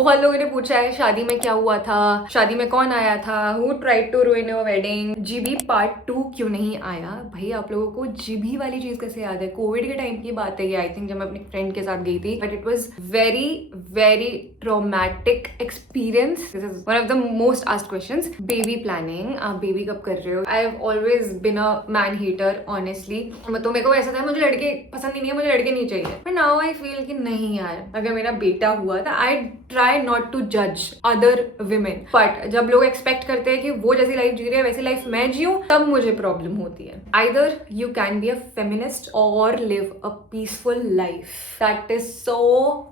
बहुत लोगों ने पूछा है शादी में क्या हुआ था, शादी में कौन आया था, who tried to ruin your wedding, GB part 2 क्यों नहीं आया। भाई आप लोगों को जीबी वाली चीज कैसे याद है? कोविड के टाइम की बात है ये, आई थिंक, जब मैं अपनी फ्रेंड के साथ गई थी, but it was very very traumatic experience. This is one of the most asked questions. Baby planning, आप बेबी कब कर रहे हो? I have always been a man hater honestly. तो मेरे को ऐसा था मुझे लड़के पसंद ही नहीं है, मुझे लड़के नहीं चाहिए, बट नाउ आई फील कि नहीं यार, अगर मेरा बेटा हुआ तो आई ट्राई नॉट टू जज अदर विमेन, बट जब लोग एक्सपेक्ट करते हैं कि वो जैसी लाइफ जी रहे हैं वैसी लाइफ मैं जीऊं, तब मुझे प्रॉब्लम होती है। Either you can be a feminist or live a peaceful life. That is so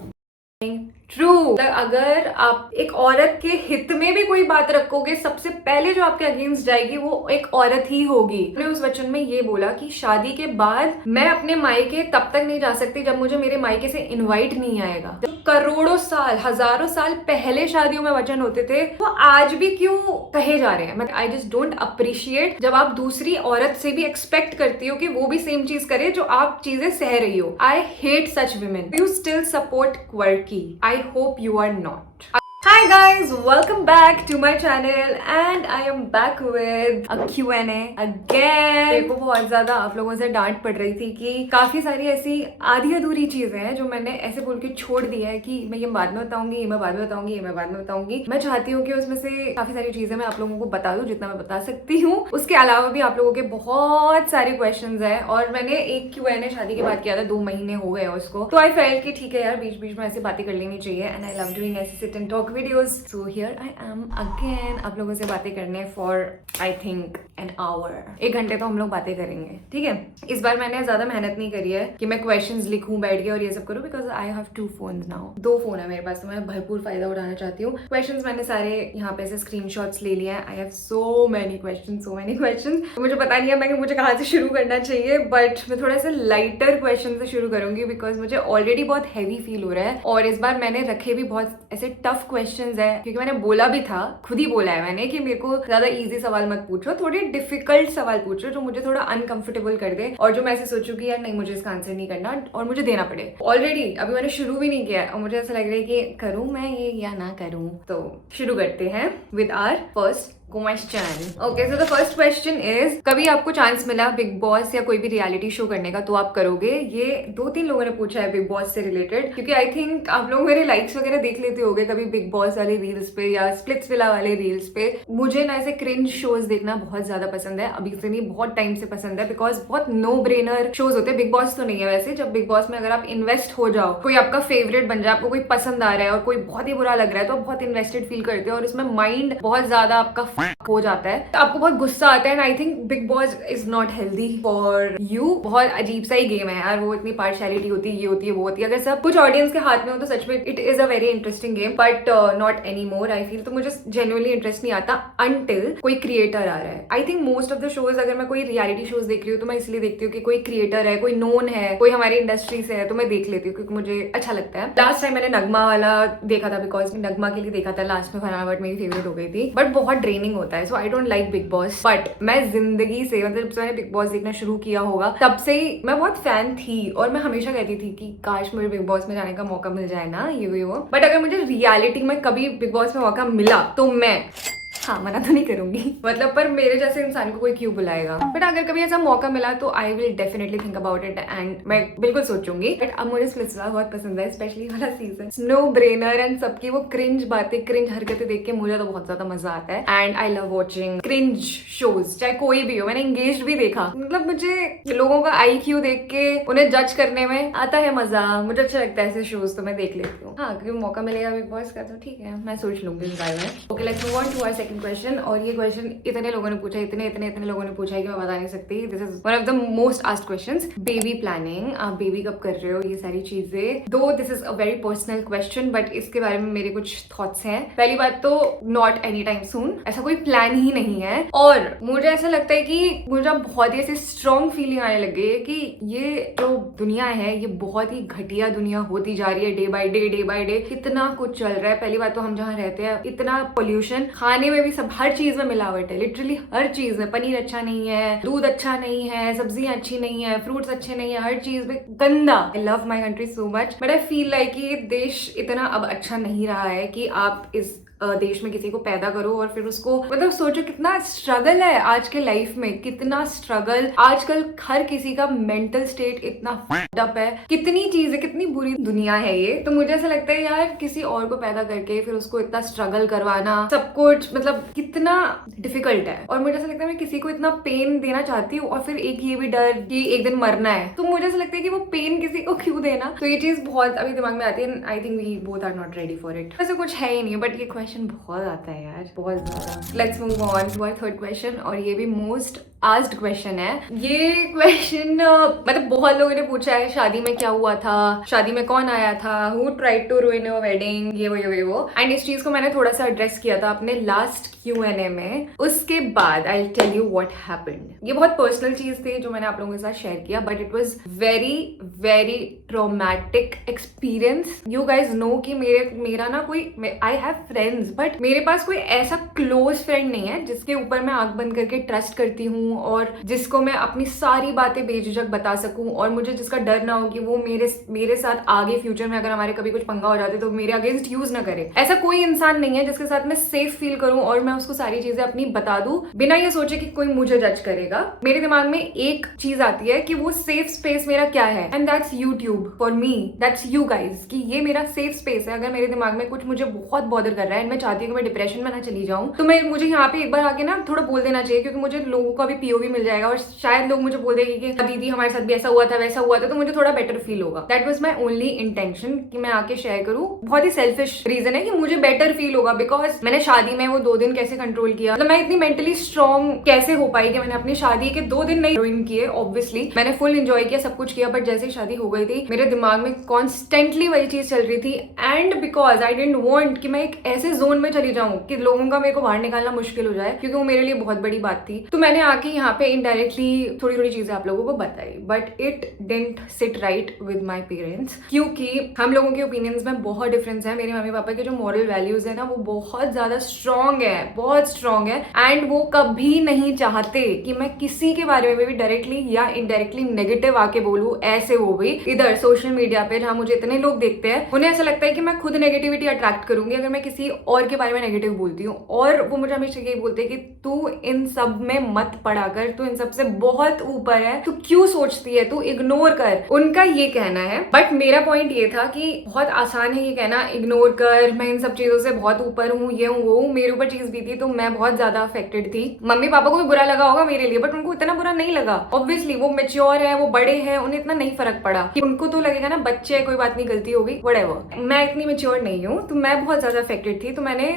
true. अगर आप एक औरत के हित में भी कोई बात रखोगे, सबसे पहले जो आपके अगेंस्ट जाएगी वो एक औरत ही होगी। मैंने उस वचन में ये बोला कि शादी के बाद मैं अपने मायके तब तक नहीं जा सकती जब मुझे मेरे मायके से इनवाइट नहीं आएगा। जब करोड़ों साल, हजारों साल पहले शादियों में वचन होते थे, तो आज भी क्यों कहे जा रहे हैं? आई जस्ट डोंट अप्रिशिएट जब आप दूसरी औरत से भी एक्सपेक्ट करती हो कि वो भी सेम चीज करे जो आप चीजें सह रही हो। I hate such women. You still support quirky? I hope you are not. Hi guys, welcome back to my channel and I am back with a Q&A again. मेरे को बहुत ज्यादा आप लोगों से डांट पड़ रही थी कि काफी सारी ऐसी आधी अधूरी चीजें हैं जो मैंने ऐसे बोल के छोड़ दिया है कि मैं ये बाद में बताऊंगी, ये मैं बाद में बताऊंगी, ये मैं बाद में बताऊंगी। मैं चाहती हूँ कि उसमें से काफी सारी चीजें मैं आप लोगों को बता दूं जितना मैं बता सकती हूँ। उसके अलावा भी आप लोगों के बहुत सारे क्वेश्चन है और मैंने एक Q&A शादी के बाद किया था, 2 महीने हो गए उसको, तो आई फेल्ट कि ठीक है यार, बीच बीच में ऐसी बातें कर लेनी चाहिए एंड आई लव डूइंग ऐसे sit and talk videos. So here I am again, आप लोगों से बातें करने for I think an hour. 1 घंटे तो हम लोग बातें करेंगे, ठीक है। इस बार मैंने ज्यादा मेहनत नहीं करी है कि मैं क्वेश्चंस लिखूं बैठ के और ये सब करूं, because I have 2 phones now. 2 phone है मेरे पास, तो मैं भरपूर फायदा उठाना चाहती हूँ। क्वेश्चंस मैंने सारे यहाँ पे से स्क्रीनशॉट्स ले लिया है। I have so many question. मुझे पता नहीं है मैं मुझे कहाँ से शुरू करना चाहिए, बट मैं थोड़ा सा लाइटर क्वेश्चन से शुरू करूंगी बिकॉज मुझे ऑलरेडी बहुत हैवी फील हो रहा है। और इस बार मैंने रखे भी बहुत ऐसे टफ क्वेश्चंस है, क्योंकि मैंने बोला भी था, खुद ही बोला है मैंने कि मेरे को ज्यादा इजी सवाल मत पूछो, थोड़े डिफिकल्ट सवाल पूछो जो मुझे थोड़ा अनकंफर्टेबल कर दे और जो मैं ऐसे सोचूं कि यार नहीं, मुझे इसका आंसर नहीं करना और मुझे देना पड़े। ऑलरेडी अभी मैंने शुरू भी नहीं किया और मुझे ऐसा लग रहा है कि करूं मैं ये या ना करूं। तो शुरू करते हैं with our first question. Okay, so the first question is, कभी आपको चांस मिला बिग बॉस या कोई भी रियलिटी शो करने का तो आप करोगे? ये 2-3 लोगों ने पूछा है बिग बॉस से रिलेटेड, क्योंकि आई थिंक आप लोग मेरे लाइक्स वगैरह देख लेते होगे कभी बिग बॉस वाले रील्स पे या स्प्लिट्सविला वाले रील्स पे। मुझे ना ऐसे क्रिंज शोज देखना बहुत ज्यादा पसंद है, अभी से नहीं बहुत टाइम से पसंद है, बिकॉज बहुत नो ब्रेनर शोज होते हैं। बिग बॉस तो नहीं है वैसे, जब बिग बॉस में अगर आप इन्वेस्ट हो जाओ, कोई आपका फेवरेट बन जाए, आपको कोई पसंद आ रहा है और कोई बहुत ही बुरा लग रहा है, तो आप बहुत इन्वेस्टेड फील करते हो और इसमें माइंड बहुत ज्यादा आपका हो जाता है, तो आपको बहुत गुस्सा आता है। And I think big boss is not healthy for you. बहुत अजीब सा ही गेम है यार, वो इतनी पार्शियलिटी होती है, ये होती है, वो होती है। अगर सब कुछ ऑडियंस के हाथ में हो तो सच में it is a very interesting game, but not any more I feel. तो मुझे जेन्युइनली इंटरेस्ट नहीं आता अनटिल कोई क्रिएटर आ रहा है। I think most of the shows, अगर मैं कोई रियलिटी शोज देख रही हूँ तो मैं इसलिए देखती हूँ कि कोई क्रिएटर है, कोई नोन है, कोई हमारी इंडस्ट्री से है, तो मैं देख लेती हूँ क्योंकि मुझे अच्छा लगता है। लास्ट टाइम मैंने नगमा वाला देखा था, बिकॉज नगमा के लिए देखा था लास्ट में, फरहान बट मेरी फेवरेट हो गई थी, बट बहुत ड्रेनिंग होता है, so I don't like Bigg Boss. But मैं जिंदगी से, मतलब जब से मैंने बिग बॉस देखना शुरू किया होगा तब से ही मैं बहुत फैन थी और मैं हमेशा कहती थी कि काश मुझे बिग बॉस में जाने का मौका मिल जाए ना, ये वो। बट अगर मुझे रियलिटी में कभी बिग बॉस में मौका मिला तो मैं, हाँ, मना तो नहीं करूंगी मतलब, पर मेरे जैसे इंसान को कोई क्यों बुलाएगा। बट अगर कभी ऐसा मौका मिला तो I will definitely think about it and मैं बिल्कुल सोचूंगी। बट अब मुझे स्प्लिट्सविला बहुत पसंद है, स्पेशली वाला सीजन, नो ब्रेनर एंड सबकी वो क्रिंज बातें, क्रिंज हरकतें देख के मुझे तो बहुत ज्यादा मजा आता है। And I love watching cringe shows, चाहे कोई भी हो। मैंने एंगेज भी देखा, मतलब मुझे लोगों का IQ देख के उन्हें जज करने में आता है मजा, मुझे अच्छा लगता है ऐसे शोज, तो मैं देख लेती हूँ। हाँ, कभी मौका मिलेगा बिग बॉस का तो ठीक है, मैं सोच लूंगी इस बारे में। Okay, let's move on to our second question. और ये क्वेश्चन इतने लोगों ने पूछा, इतने लोगों ने पूछा है कि मैं बता नहीं सकती। This is one of the most asked questions. Baby planning, आप बेबी कब कर रहे हो, ये सारी चीजें। दो this is a very personal question, but इसके बारे में मेरे कुछ थॉट्स हैं। पहली बात तो नॉट एनी टाइम सून, ऐसा कोई प्लान ही नहीं है। और मुझे ऐसा लगता है कि मुझे बहुत ही ऐसी स्ट्रॉन्ग फीलिंग आने लग गई है कि ये जो दुनिया है ये बहुत ही घटिया दुनिया होती जा रही है, डे बाय डे। कितना कुछ चल रहा है। पहली बात तो हम जहाँ रहते हैं इतना पोल्यूशन, खाने में भी अभी सब हर चीज में मिलावट है, लिटरली हर चीज में। पनीर अच्छा नहीं है, दूध अच्छा नहीं है, सब्जियां अच्छी नहीं है, फ्रूट्स अच्छे नहीं है, हर चीज में गंदा। I love my country so much, but I feel like ये देश इतना अब अच्छा नहीं रहा है कि आप इस देश में किसी को पैदा करो और फिर उसको, मतलब सोचो कितना स्ट्रगल है आज के लाइफ में, कितना स्ट्रगल। आजकल हर किसी का मेंटल स्टेट इतना फक्ड अप है, कितनी चीजें, कितनी बुरी दुनिया है ये। तो मुझे ऐसा लगता है यार किसी और को पैदा करके फिर उसको इतना स्ट्रगल करवाना, सब कुछ मतलब कितना डिफिकल्ट है। और मुझे ऐसा लगता है मैं किसी को इतना पेन देना चाहती हूँ और फिर एक ये भी डर कि एक दिन मरना है, तो मुझे ऐसा लगता है कि वो पेन किसी को क्यों देना। तो ये चीज बहुत अभी दिमाग में आती है। I think we both are not ready for it. वैसे कुछ है ही नहीं, बट ये क्वेश्चन बहुत आता है यार, बहुत ज्यादा। Let's move on to our third question, और ये भी मोस्ट आस्क्ड क्वेश्चन है। ये क्वेश्चन मतलब बहुत लोगों ने पूछा है, शादी में क्या हुआ था, शादी में कौन आया था, who tried to ruin your wedding, ये वो। एंड इस चीज को मैंने थोड़ा सा एड्रेस किया था अपने लास्ट Q&A में। उसके बाद I will tell you what happened. ये बहुत पर्सनल चीज थी जो मैंने आप लोगों के साथ शेयर किया, but it was very very traumatic experience. You guys know कि मेरा ना कोई, आई हैव फ्रेंड्स, बट मेरे पास कोई ऐसा क्लोज फ्रेंड नहीं है जिसके ऊपर मैं आंख बंद करके ट्रस्ट करती हूँ और जिसको मैं अपनी सारी बातें बेझिझक बता सकूं, और मुझे जिसका डर ना हो कि वो मेरे साथ आगे फ्यूचर में अगर हमारे कभी कुछ पंगा हो जाते तो मेरे अगेंस्ट यूज ना करे। ऐसा कोई इंसान नहीं है जिसके साथ मैं सेफ फील करूं और मैं उसको सारी चीजें अपनी बता दूं बिना ये सोचे कि कोई मुझे जज करेगा। मेरे दिमाग में एक चीज आती है कि वो सेफ स्पेस मेरा क्या है, and that's YouTube for me, that's you guys, कि ये मेरा सेफ स्पेस है। अगर मेरे दिमाग में कुछ मुझे बहुत बॉदर कर रहा है एंड मैं चाहती हूँ कि मैं डिप्रेशन में ना चली जाऊं, तो मुझे यहाँ पे एक बार आके ना थोड़ा बोल देना चाहिए, क्योंकि मुझे लोगों का भी पीओवी मिल जाएगा और शायद लोग मुझे बोल देंगे कि दीदी हमारे साथ भी ऐसा हुआ था वैसा हुआ था, तो मुझे थोड़ा बेटर फील होगा। That was my only intention कि मैं आके शेयर करूं। बहुत ही सेल्फिश रीजन है कि मुझे बेटर फील होगा, बिकॉज मैंने शादी में वो 2 दिन कैसे कंट्रोल किया, मतलब मैं इतनी मेंटली स्ट्रांग कैसे हो पाई कि मैंने अपनी शादी के 2 दिन नहीं रुइन किए। ऑब्वियसली मैंने फुल एंजॉय किया, सब कुछ किया, बट जैसे ही शादी हो गई थी मेरे दिमाग में कॉन्स्टेंटली वही चीज चल रही थी। And because I didn't want कि मैं एक ऐसे जोन में चली जाऊं कि लोगों का मेरे को बाहर निकालना मुश्किल हो जाए, क्योंकि वो मेरे लिए बहुत बड़ी बात थी। तो मैंने आके यहाँ पे इनडायरेक्टली थोड़ी थोड़ी चीजें आप लोगों को बताई, but it didn't sit right with my parents, क्योंकि हम लोगों के ओपिनियंस में बहुत डिफरेंस है। मेरे मम्मी पापा के जो मॉरल वैल्यूज है ना वो बहुत ज्यादा स्ट्रांग है, बहुत स्ट्रांग है, एंड वो कभी नहीं चाहते कि मैं किसी के बारे में भी डायरेक्टली या इनडायरेक्टली नेगेटिव आके बोलूं। ऐसे हो गई इधर सोशल मीडिया पे जहां मुझे इतने लोग देखते हैं, उन्हें ऐसा लगता है कि मैं खुद नेगेटिविटी अट्रैक्ट करूंगी अगर मैं किसी और के बारे में नेगेटिव बोलती हूँ, और वो मुझे हमेशा यही बोलते हैं कि तू इन सब में मत पड़ा कर, तू इन सब से बहुत ऊपर है, तू क्यों सोचती है, तू इग्नोर कर। उनका ये कहना है, बट मेरा पॉइंट ये था कि बहुत आसान है ये कहना इग्नोर कर, मैं इन सब चीजों से बहुत ऊपर हूँ, ये हूँ वो हूँ। मेरे ऊपर चीज भी थी तो मैं बहुत ज्यादा अफेक्टेड थी। मम्मी पापा को भी बुरा लगा होगा मेरे लिए, बट उनको इतना बुरा नहीं लगा। ऑब्वियसली वो मेच्योर है, वो बड़े हैं, उन्हें इतना नहीं फर्क पड़ा। कि उनको तो लगेगा ना बच्चे है, कोई बात नहीं, गलती हो गई, व्हाटएवर। मैं इतनी मेच्योर नहीं हूँ, तो मैं बहुत ज्यादा अफेक्टेड थी। तो मैंने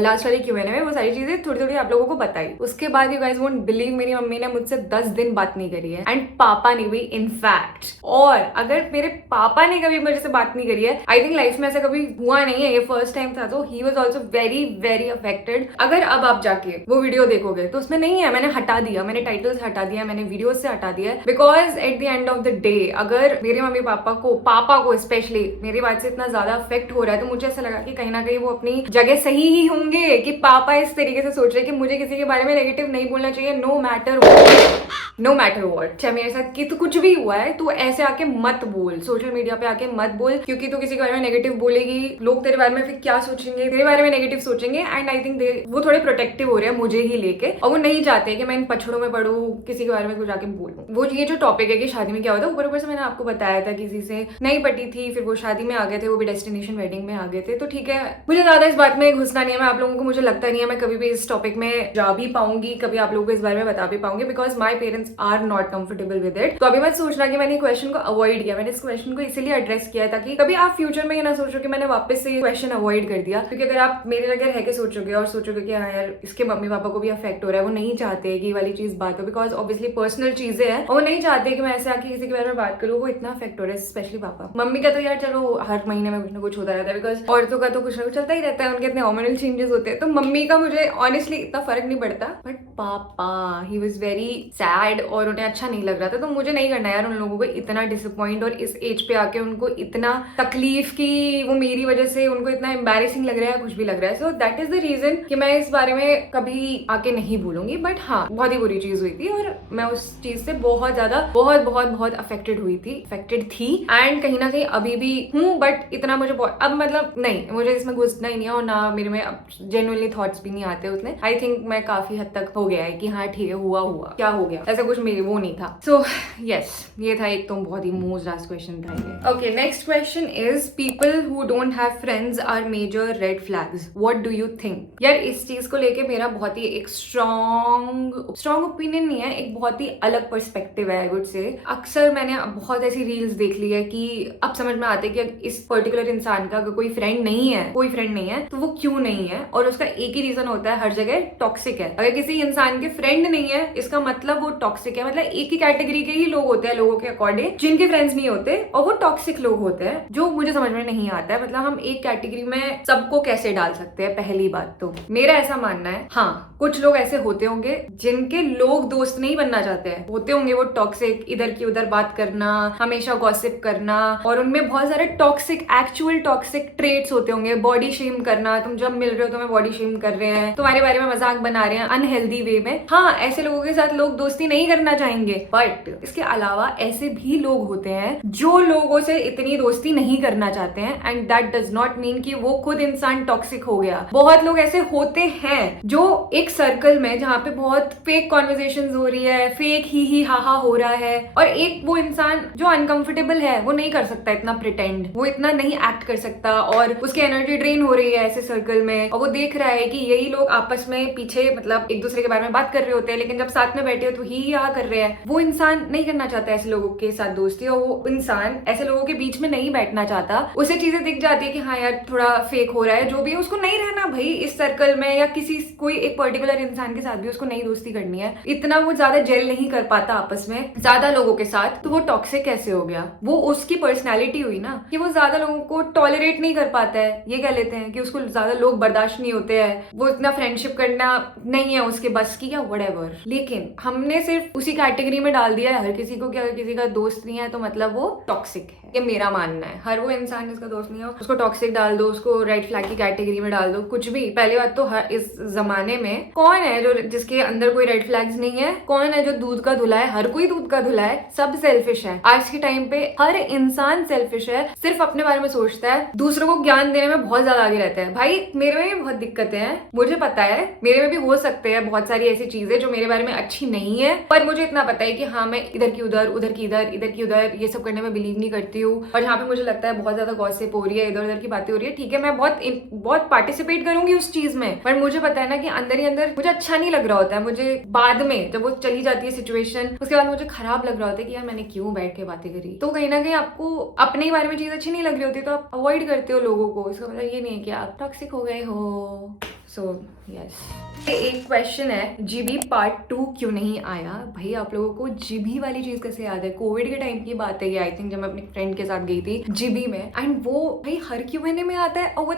लास्ट वाली Q&A में वो सारी चीजें थोड़ी थोड़ी आप लोगों को बताई। उसके बाद यू गाइस वोंट बिलीव, मेरी मम्मी ने मुझसे 10 दिन बात नहीं करी है, एंड पापा ने भी इनफैक्ट। और अगर मेरे पापा ने कभी मुझे से बात नहीं करी है, आई थिंक लाइफ में ऐसा कभी हुआ नहीं है, ये फर्स्ट टाइम था, तो he was also very very affected. अगर अब आप जाके वो वीडियो देखोगे तो उसमें नहीं है, मैंने हटा दिया, मैंने टाइटल्स हटा दिया, मैंने वीडियो से हटा दिया, because at the end of the day अगर मेरे मम्मी पापा को स्पेशली मेरी बात से इतना ज्यादा अफेक्ट हो रहा है, तो मुझे ऐसा लगा कि कहीं ना कहीं वो अपनी जगह सही ही होंगे कि पापा इस तरीके से सोच रहे कि मुझे किसी के बारे में नेगेटिव नहीं बोलना चाहिए, नो मैटर व्हाट। चाहे मेरे साथ कि तो कुछ भी हुआ है, तो ऐसे आके मत बोल, सोशल मीडिया पे आके मत बोल, क्योंकि तू किसी के बारे में नेगेटिव बोलेगी, लोग तेरे बारे में फिर क्या सोचेंगे, तेरे बारे में नेगेटिव सोचेंगे। एंड आई थिंक वो थोड़े प्रोटेक्टिव हो रहे हैं मुझे ही लेके, और वो नहीं चाहते कि मैं इन पछड़ों में पढ़ूं, किसी के बारे में कुछ आके बोलूं। वो ये जो टॉपिक है कि शादी में क्या होता है, ऊपर से मैंने आपको बताया था, किसी से नहीं पटी थी, फिर वो शादी में आ गए थे, वो भी डेस्टिनेशन वेडिंग में आ गए थे। तो ठीक है, मुझे ज्यादा इस बात में घुसना नहीं है। मैं आप लोगों को, मुझे लगता नहीं है मैं कभी भी इस टॉपिक में जा भी पाऊंगी, कभी आप लोगों को इस बारे में बता भी पाऊंगी, because my parents are not comfortable with it. तो अभी मत सोचना कि मैंने क्वेश्चन को अवॉइड किया, मैंने इस क्वेश्चन को इसीलिए एड्रेस किया है ताकि कभी आप फ्यूचर में ये ना सोचो कि मैंने वापस से ये क्वेश्चन अवॉइड कर दिया। क्योंकि अगर आप मेरे जगह रह के सोचोगे और सोचोगे कि हाँ यार इसके मम्मी पापा को भी अफेक्ट हो रहा है, वो नहीं चाहते कि ये वाली चीज बात हो, बिकॉज ऑब्वियसली पर्सनल चीजें हैं, और वो नहीं चाहते कि मैं ऐसे आके किसी के बारे में बात करूँ, वो इतना अफेक्ट हो रहा है, स्पेशली पापा। मम्मी का तो यार चलो हर महीने में कुछ ना कुछ होता रहता है, बिकॉज औरतों का तो कुछ ना कुछ चलता ही रहता है, उनके इतने हॉर्मोनल चेंजेस होते हैं। तो मम्मी का मुझे ऑनेस्टली इतना फर्क नहीं पड़ता, बट पापा ही वॉज वेरी सैड और उन्हें अच्छा नहीं लग रहा था। तो मुझे नहीं करना यार उन लोगों को इतना डिसअपॉइंट और इस एज पे आके उनको इतना तकलीफ की वो मेरी वजह से उनको इतना एम्बैरेसिंग लग रहा है, कुछ भी लग रहा है। So that is the reason कि मैं इस बारे में कभी आके नहीं भूलूंगी। बट हाँ, बहुत ही बुरी चीज हुई थी और मैं उस चीज से बहुत ज्यादा बहुत अफेक्टेड थी एंड कहीं ना कहीं अभी भी हूँ। बट इतना मुझे अब मतलब नहीं, मुझे इसमें घुसना ही नहीं है और ना मेरे में अब जेन्युइनली थॉट्स भी नहीं आते उतने। आई थिंक मैं काफी हद तक हो गया है कि हाँ ठीक है, हुआ क्या हो गया, ऐसा कुछ मेरे वो नहीं था। सो यस, ये था एक तो बहुत ही मोस्ट लास्ट क्वेश्चन था ये। Okay, next question is people who don't have friends are major red flags, what do you think? यार इस चीज को लेके मेरा बहुत ही एक स्ट्रॉन्ग ओपिनियन नहीं है, एक बहुत ही अलग पर्सपेक्टिव है आई वुड से। अक्सर मैंने बहुत ऐसी रील्स देख ली है कि अब समझ में आते कि इस पर्टिकुलर इंसान का अगर कोई फ्रेंड नहीं है तो वो क्यों नहीं है, और उसका एक ही रीजन होता है, हर जगह टॉक्सिक है। अगर किसी इंसान के फ्रेंड नहीं है इसका मतलब वो टॉक्सिक है। मतलब एक ही कैटेगरी के ही लोग होते हैं लोगों के अकॉर्डिंग जिनके फ्रेंड्स नहीं होते, और वो टॉक्सिक लोग होते हैं, जो मुझे समझ में नहीं आता है। मतलब हम एक कैटेगरी में सबको कैसे डाल सकते हैं? पहली बात तो मेरा ऐसा मानना है, हाँ कुछ लोग ऐसे होते होंगे जिनके लोग दोस्त नहीं बनना चाहते हैं, होते होंगे वो टॉक्सिक, इधर की उधर बात करना, हमेशा गॉसिप करना, और उनमें बहुत सारे एक्चुअल टॉक्सिक ट्रेट्स होते होंगे। बॉडी शेम करना, तुम जब मिल रहे हो तुम्हें बॉडी शेम कर रहे हैं, तुम्हारे बारे में मजाक बना रहे हैं अनहेल्दी वे में। हाँ, ऐसे लोगों के साथ लोग दोस्ती नहीं करना चाहेंगे। बट इसके अलावा ऐसे भी लोग होते हैं जो लोगों से इतनी दोस्ती नहीं करना चाहते हैं, and that does not mean कि वो खुद इंसान टॉक्सिक हो गया। बहुत लोग ऐसे होते हैं जो एक सर्कल में जहाँ पे बहुत फेक कॉन्वर्सेशंस हो रही है, फेक ही हा हो रहा है, और एक वो इंसान जो अनकंफर्टेबल है, वो नहीं कर सकता इतना प्रिटेंड, वो इतना नहीं एक्ट कर सकता, और उसकी एनर्जी ड्रेन हो रही है ऐसे सर्कल में, और वो देख रहा है कि यही लोग आपस में पीछे मतलब एक दूसरे के बारे में बात कर रहे होते हैं, लेकिन जब साथ में बैठे हो तो ही हा कर रहे हैं। वो इंसान नहीं करना चाहता ऐसे लोगों के साथ दोस्ती, और वो इंसान ऐसे लोगों के बीच में नहीं बैठना चाहता। उसे चीजें दिख जाती है कि हाँ यार थोड़ा फेक हो रहा है, जो भी है उसको नहीं रहना भाई इस सर्कल में, या किसी कोई एक पर्टिकुलर इंसान के साथ भी उसको नई दोस्ती करनी है, इतना वो ज्यादा जेल नहीं कर पाता आपस में ज्यादा लोगों के साथ, तो वो टॉक्सिक कैसे हो गया? वो उसकी पर्सनैलिटी हुई ना कि वो ज्यादा लोगों को टॉलरेट नहीं कर पाता है। ये कह लेते हैं कि उसको ज्यादा लोग बर्दाश्त नहीं होते हैं, वो इतना फ्रेंडशिप करना नहीं है उसके बस की, या व्हाटएवर। लेकिन हमने सिर्फ उसी कैटेगरी में डाल दिया है हर किसी को कि अगर किसी का दोस्त नहीं है तो मतलब वो टॉक्सिक है। ये मेरा मानना है। हर वो इंसान जिसका दोस्त नहीं है उसको टॉक्सिक डाल दो, उसको रेड फ्लैग की कैटेगरी में डाल दो, कुछ भी। पहली बात तो इस जमाने में कौन है जो जिसके अंदर कोई रेड फ्लैग्स नहीं है? कौन है जो दूध का धुला है? हर कोई दूध का धुला है, सब सेल्फिश है। आज के टाइम पे हर इंसान सेल्फिश है, सिर्फ अपने बारे में सोचता है, दूसरों को ज्ञान देने में बहुत ज्यादा आगे रहता है। भाई मेरे में भी बहुत दिक्कतें हैं, मुझे पता है, मेरे में भी हो सकते हैं बहुत सारी ऐसी चीजें जो मेरे बारे में अच्छी नहीं है, पर मुझे इतना पता है कि हाँ मैं इधर की उधर, उधर की इधर, इधर की उधर ये सब करने में बिलीव नहीं करती हूँ। और जहाँ पे मुझे लगता है बहुत ज्यादा गॉसिप हो रही है, इधर उधर की बातें हो रही है, ठीक है मैं बहुत पार्टिसिपेट करूंगी उस चीज में, पर मुझे पता है ना कि अंदर ही अंदर मुझे अच्छा नहीं लग रहा होता है। मुझे बाद में जब वो चली जाती है सिचुएशन, उसके बाद मुझे खराब लग रहा होता है कि यार मैंने क्यों बैठ के बातें करी। तो कहीं ना कहीं आपको अपने ही बारे में चीज अच्छी नहीं लग रही होती तो आप अवॉइड करते हो लोगों को। इसका मतलब ये नहीं है कि आप टॉक्सिक हो गए हो। सो यस, एक क्वेश्चन है, जीबी पार्ट 2 क्यों नहीं आया? भाई आप लोगों को जीबी वाली चीज कैसे याद है? कोविड के टाइम की बात है ये, आई थिंक जब मैं अपनी फ्रेंड के साथ गई थी जीबी में, एंड वो भाई हर क्यों महीने में आता है, और वो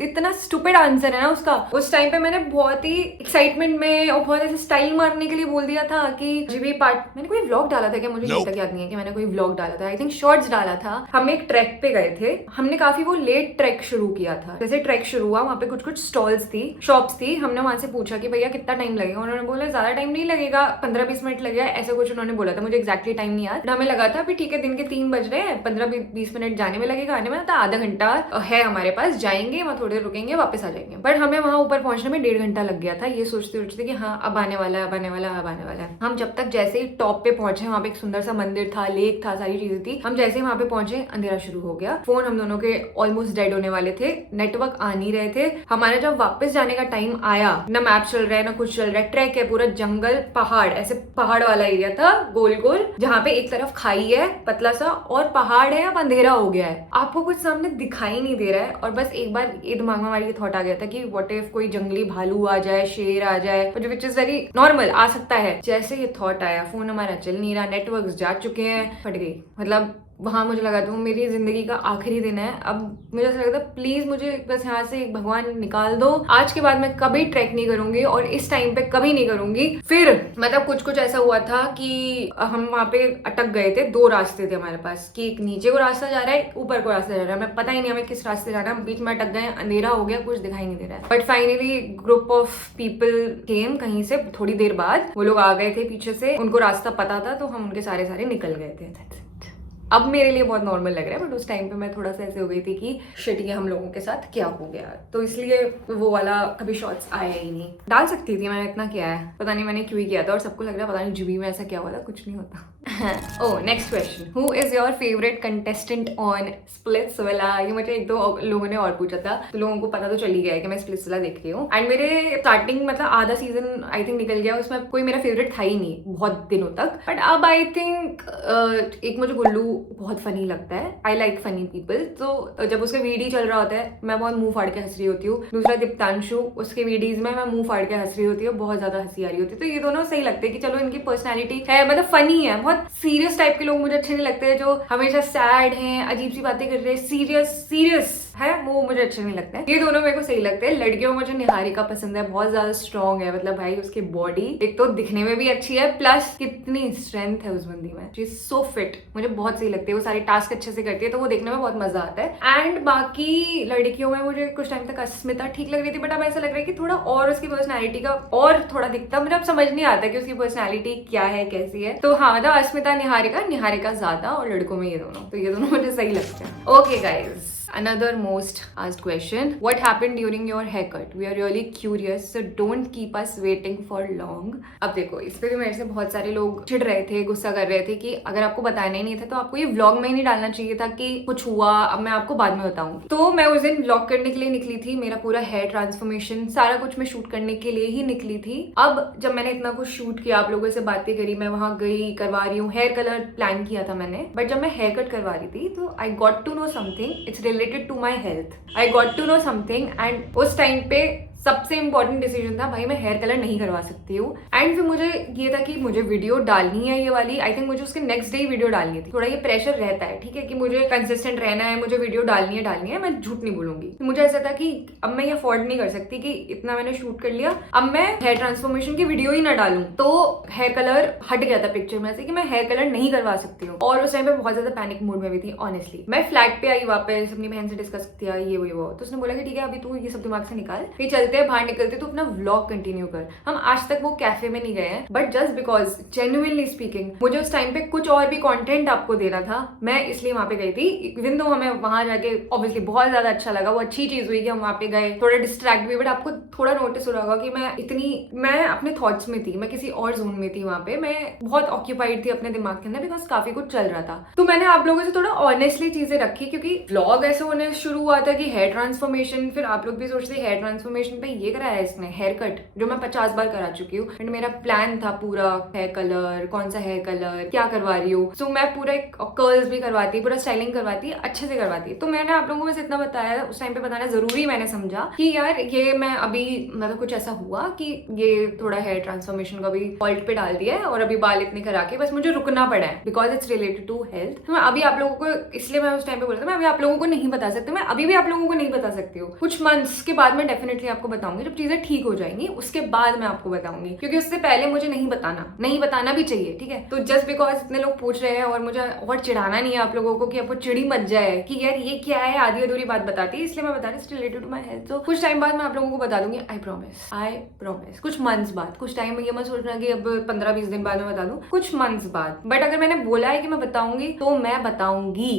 इतना स्टूपिड आंसर है ना उसका। उस टाइम पे मैंने बहुत ही एक्साइटमेंट में और बहुत ऐसे स्टाइल मारने के लिए बोल दिया था कि जीबी पार्ट, मैंने कोई व्लॉग डाला था क्या? मुझे अभी तक याद नहीं है कि मैंने कोई व्लॉग डाला था, आई थिंक शॉर्ट्स डाला था। हम एक ट्रैक पे गए थे, हमने काफी वो लेट ट्रैक शुरू किया था। जैसे ट्रैक शुरू हुआ वहाँ पे कुछ स्टॉल्स थी, शॉप्स थी, हमने वहां से पूछा कि भैया कितना टाइम लगेगा? उन्होंने बोला ज्यादा टाइम नहीं लगेगा, 15-20 मिनट लगेगा, ऐसा कुछ उन्होंने बोला था। मुझे एक्जैक्टली टाइम नहीं याद, हमें लगा था ठीक है दिन के 3 बज रहे हैं, 15-20 मिनट जाने में लगेगा, आने में तो आधा घंटा है हमारे पास, जाएंगे वहाँ थोड़ी देर रुकेंगे वापस आ जाएंगे। बट हमें वहां ऊपर पहुंचने में 1.5 घंटा लग गया था, ये सोचते सोचते कि हाँ अब आने वाला है, अब आने वाला है, अब आने वाला है। हम जब तक जैसे ही टॉप पे पहुंचे, वहाँ पे एक सुंदर सा मंदिर था, लेक था, सारी चीजें थी, हम जैसे ही वहाँ पे पहुंचे अंधेरा शुरू हो गया। फोन हम दोनों के ऑलमोस्ट डेड होने वाले थे, नेटवर्क आ नहीं रहे थे। हमारा जब वापस जाने का टाइम आया, न मैप चल रहा है ना कुछ चल रहा है, ट्रैक है पूरा, जंगल पहाड़, ऐसे पहाड़ वाला एरिया था गोल गोल, जहाँ पे एक तरफ खाई है पतला सा और पहाड़ है, अब अंधेरा हो गया है, आपको कुछ सामने दिखाई नहीं दे रहा है। और बस एक बार ये दिमाग में हमारी थॉट आ गया था कि व्हाट इफ कोई जंगली भालू आ जाए, शेर आ जाए, विच इज वेरी नॉर्मल, आ सकता है। जैसे ये थॉट आया, फोन हमारा चल नहीं रहा, नेटवर्क जा चुके हैं, फट गई। मतलब वहाँ मुझे लगा था वो मेरी जिंदगी का आखिरी दिन है। अब मुझे ऐसा लगता है प्लीज मुझे बस यहाँ से भगवान निकाल दो, आज के बाद मैं कभी ट्रैक नहीं करूंगी और इस टाइम पे कभी नहीं करूंगी। फिर मतलब कुछ ऐसा हुआ था कि हम वहाँ पे अटक गए थे। 2 रास्ते थे हमारे पास कि एक नीचे को रास्ता जा रहा है, ऊपर को रास्ता जा रहा है, हमें पता ही नहीं हमें किस रास्ते जाना है। बीच में अटक गए, अंधेरा हो गया, कुछ दिखाई नहीं दे रहा है। But finally group of people came कहीं से, थोड़ी देर बाद वो लोग आ गए थे पीछे से, उनको रास्ता पता था तो हम उनके सारे निकल गए थे। अब मेरे लिए बहुत नॉर्मल लग रहा है, बट उस टाइम पे मैं थोड़ा सा ऐसे हो गई थी कि शिट ये हम लोगों के साथ क्या हो गया, तो इसलिए वो वाला कभी शॉट्स आया ही नहीं। डाल सकती थी, मैंने इतना किया है, पता नहीं मैंने क्यों ही किया था और सबको लग रहा है पता नहीं जीबी में ऐसा क्या हुआ था, कुछ नहीं होता। Oh next question, who is your favourite contestant on Splitsvilla? ये मुझे 1-2 लोगों ने और पूछा था, तो लोगों को पता तो चल ही गया है कि मैं स्प्लिट्सविला देख रही हूँ। एंड मेरे स्टार्टिंग मतलब आधा सीजन आई थिंक निकल गया, उसमें कोई मेरा फेवरेट था ही नहीं बहुत दिनों तक। बट अब आई थिंक एक मुझे गुल्लू बहुत फनी लगता है, आई लाइक फनी पीपल। तो जब उसका वीडियो चल रहा होता है मैं बहुत मुंह फाड़ के हंस रही होती हूँ। दूसरा दीप्तांशु, उसके वीडियोज में मैं मुंह फाड़ के हंस रही होती हूँ, बहुत ज्यादा हंसी आ रही होती है। तो ये दोनों सही लगते हैं कि चलो इनकी पर्सनैलिटी है, मतलब फनी है। बहुत सीरियस टाइप के लोग मुझे अच्छे नहीं लगते, जो हमेशा सैड हैं, अजीब सी बातें कर रहे हैं, सीरियस है, वो मुझे अच्छे नहीं लगते हैं। ये दोनों मेरे को सही लगते हैं। लड़कियों में मुझे निहारिका पसंद है, बहुत ज्यादा स्ट्रॉन्ग है, मतलब भाई उसकी बॉडी एक तो दिखने में भी अच्छी है, प्लस कितनी स्ट्रेंथ है उस बंदी में, शी इज सो फिट, मुझे बहुत सही लगती है। वो सारे टास्क अच्छे से करती है तो वो देखने में बहुत मजा आता है। एंड बाकी लड़कियों में मुझे कुछ टाइम तक अस्मिता ठीक लग रही थी, बट अब ऐसा लग रहा है कि थोड़ा और उसकी पर्सनैलिटी का और थोड़ा दिखता, मुझे अब समझ नहीं आता कि उसकी पर्सनैलिटी क्या है, कैसी है। तो हाँ मतलब अस्मिता निहारिका ज्यादा, और लड़कों में ये दोनों मुझे सही लगते हैं। Okay guys, another most asked question, what happened during your haircut? We are really curious, so don't keep us waiting for long. अब देखो इस पे भी मेरे से बहुत सारे लोग चिढ़ रहे थे, गुस्सा कर रहे थे कि अगर आपको बताना ही नहीं था तो आपको ये व्लॉग में ही नहीं डालना चाहिए था कि कुछ हुआ, अब मैं आपको बाद में बताऊंगी। तो मैं उस दिन व्लॉग करने के लिए निकली थी, मेरा पूरा हेयर ट्रांसफॉर्मेशन सारा कुछ मैं शूट करने के लिए ही निकली थी। अब जब मैंने इतना कुछ शूट किया, आप लोगों से बातें करी, मैं वहां गई, करवा रही हूँ, हेयर कलर प्लान किया था मैंने, बट जब मैं हेयर कट करवा रही थी तो I got to know something, it's related to my health. I got to know something and उस टाइम पे सबसे इंपॉर्टेंट डिसीजन था, भाई मैं हेयर कलर नहीं करवा सकती हूँ। एंड फिर मुझे ये था कि मुझे वीडियो डालनी है ये वाली, आई थिंक मुझे उसके नेक्स्ट डे वीडियो डालनी थी। थोड़ा ये प्रेशर रहता है, ठीक है, कि मुझे कंसिस्टेंट रहना है, मुझे वीडियो डालनी है, मैं झूठ नहीं बोलूंगी। तो मुझे ऐसा था कि अब मैं ये अफोर्ड नहीं कर सकती कि इतना मैंने शूट कर लिया, अब मैं हेयर ट्रांसफॉर्मेशन की वीडियो ही ना डालूं। तो हेयर कलर हट गया था पिक्चर में से कि मैं हेयर कलर नहीं करवा सकती हूँ। और उस टाइम पे बहुत ज्यादा पैनिक मूड में भी थी ऑनेस्टली। मैं फ्लैट पे आई वापस, अपनी बहन से डिस्कस किया ये वो, तो उसने बोला कि ठीक है अभी तू ये सब दिमाग से निकाल, फिर चलते हैं, बाहर निकलते तो अपना व्लॉग कंटिन्यू कर। हम आज तक वो कैफे में नहीं गए हैं, but just because genuinely speaking मुझे उस टाइम पे कुछ और भी कंटेंट आपको देना था, मैं इसलिए वहां पे गई थी। इवन दो हमें वहां जाके ऑब्वियसली बहुत ज्यादा अच्छा लगा, वो अच्छी चीज हुई कि हम वहां पे गए, थोड़ा डिस्ट्रैक्ट भी, बट आपको थोड़ा नोटिस हो रहा होगा कि मैं अपने थॉट्स में थी, मैं किसी और जोन में थी, वहां पे मैं बहुत ऑक्यूपाइड थी अपने दिमाग के अंदर, बिकॉज काफी कुछ चल रहा था। तो मैंने आप लोगों से थोड़ा ऑनेस्टली चीजें रखी, क्योंकि व्लॉग ऐसे होने शुरू हुआ था कि हेयर ट्रांसफॉर्मेशन, फिर आप लोग भी सोचते हेयर ट्रांसफॉर्मेशन पे ये कराया इसने हेयर कट, जो मैं 50 बार करा चुकी हूँ। एंड मेरा प्लान था पूरा, हेयर कलर, कौन सा हेयर कलर, क्या करवा रही हूँ, सो मैं पूरा कर्ल्स भी करवाती, पूरा स्टाइलिंग करवाती, अच्छे से करवाती। तो मैंने आप लोगों को बस इतना बताया, उस टाइम पे बताना जरूरी मैंने समझा कि यार ये मैं अभी मतलब कुछ ऐसा हुआ कि ये थोड़ा हेयर ट्रांसफॉर्मेशन का भी पॉइंट पे डाल दिया है और अभी बाल इतने करा के बस मुझे रुकना पड़ा है because it's related to health. तो मैं अभी आप लोगों को, इसलिए मैं उस टाइम पे बोला था मैं अभी आप लोगों को नहीं बता सकती, मैं अभी भी आप लोगों को नहीं बता सकती हूँ। कुछ मंथ्स के बाद मैं डेफिनेटली आपको बताऊंगी, जब चीजें ठीक हो जाएंगी उसके बाद मैं आपको बताऊंगी, क्योंकि उससे पहले मुझे नहीं बताना भी चाहिए, ठीक है। तो जस्ट बिकॉज इतने लोग पूछ रहे हैं और मुझे और चिढ़ाना नहीं है आप लोगों को कि आपको चिड़ी मत जाए कि यार ये क्या है, आधी अधूरी बात बताती है, इसलिए मैं बता रही हूँ रिलेटेड टू माय हेल्थ। तो कुछ टाइम बाद मैं आप लोगों को बता दूंगी, आई प्रॉमिस। कुछ मंथ्स बाद, कुछ टाइम में ये मत सोचना कि अब 15-20 दिन बाद मैं बता दूं, कुछ मंथ्स बाद। बट अगर मैंने बोला है कि मैं बताऊंगी तो मैं बताऊंगी,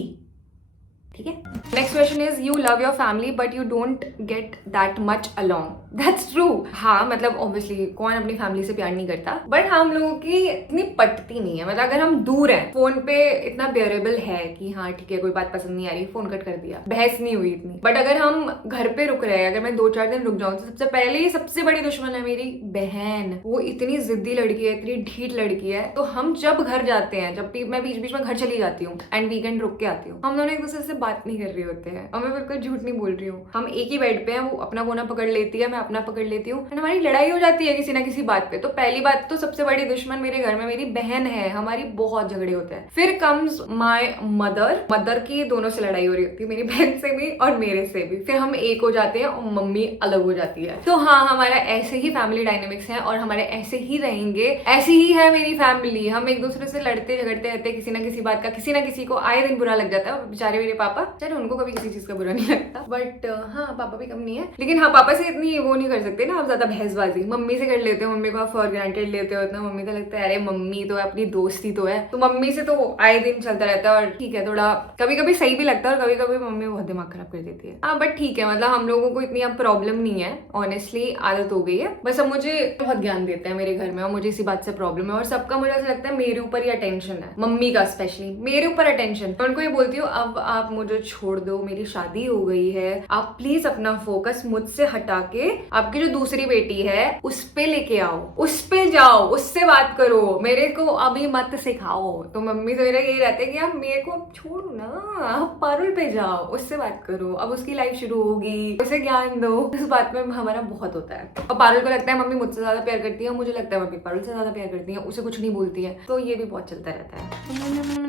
ठीक है। Next question is, you love your family but you don't get that much along. That's true. हाँ मतलब ऑब्वियसली कौन अपनी फैमिली से प्यार नहीं करता, बट हम लोगों की इतनी पटती नहीं है। मतलब अगर हम दूर हैं, फोन पे इतना बेयरेबल है कि हाँ ठीक है कोई बात पसंद नहीं आ रही, फोन कट कर दिया, बहस नहीं हुई इतनी। बट अगर हम घर पे रुक रहे हैं, अगर मैं 2-4 दिन रुक जाऊं, तो सबसे पहले सबसे बड़ी दुश्मन है मेरी बहन। वो इतनी जिद्दी लड़की है, इतनी ढीठ लड़की है। तो हम जब घर जाते हैं, जब भी मैं बीच बीच में घर चली जाती हूँ एंड वीकेंड रुक के आती हूँ, हम दोनों एक दूसरे से बात नहीं कर रहे होते हैं, और मैं बिल्कुल झूठ नहीं बोल रही हूँ। हम एक ही बेड पे हैं, वो अपना कोना पकड़ लेती है, मैं अपना पकड़ लेती हूँ, एंड हमारी लड़ाई हो जाती है किसी ना किसी बात पे। तो पहली बात तो सबसे बड़ी दुश्मन मेरे घर में मेरी बहन है, हमारी बहुत झगड़े होते हैं। फिर कम्स माय मदर की दोनों से लड़ाई हो रही होती है, मेरी बहन से भी और मेरे से भी। फिर हम एक हो जाते हैं और मम्मी अलग हो जाती है। तो हाँ, हमारा ऐसे ही फैमिली डायनेमिक्स है और हमारे ऐसे ही रहेंगे, ऐसी ही है मेरी फैमिली। हम एक दूसरे से लड़ते झगड़ते रहते हैं किसी ना किसी बात का, किसी ना किसी को आए दिन बुरा लग जाता है। बेचारे मेरे पापा, चलो उनको कभी किसी चीज का बुरा नहीं लगता, बट हाँ पापा भी कम नहीं है। लेकिन हाँ, पापा से इतनी वो नहीं कर सकते ना आप ज्यादा बहसबाजी। मम्मी से कर लेते हो, मम्मी को आप फॉर ग्रांटेड लेते हो इतना। मम्मी को लगता है अरे मम्मी तो है, अपनी दोस्ती तो है, तो मम्मी से तो आए दिन चलता रहता है। और ठीक है, थोड़ा कभी कभी सही भी लगता है और कभी कभी मम्मी बहुत दिमाग खराब कर देती है। हाँ बट ठीक है, मतलब हम लोगों को इतनी अब प्रॉब्लम नहीं है, ऑनेस्टली आदत हो गई है। बस अब मुझे बहुत ज्ञान देते हैं मेरे घर में और मुझे इसी बात से प्रॉब्लम है। और सबका मुझे ऐसा लगता है मेरे ऊपर ही अटेंशन है, मम्मी का स्पेशली मेरे ऊपर अटेंशन। मैं उनको ये बोलती हूँ अब आप मुझे छोड़ दो, मेरी शादी हो गई है, आप प्लीज अपना फोकस मुझसे हटा के आपकी जो दूसरी बेटी है उस पे लेके आओ, उस पे जाओ, उससे बात करो, मेरे को अभी मत सिखाओ। तो मम्मी से मेरा यही रहता है कि आप मेरे को छोड़ो ना, आप पारुल पे जाओ, उससे बात करो, अब उसकी लाइफ शुरू होगी, उसे ज्ञान दो। इस बात में हमारा बहुत होता है। और पारुल को लगता है मम्मी मुझसे ज्यादा प्यार करती है, मुझे लगता है मम्मी पारुल से ज्यादा प्यार करती है, उसे कुछ नहीं बोलती है। तो ये भी बहुत चलता रहता है।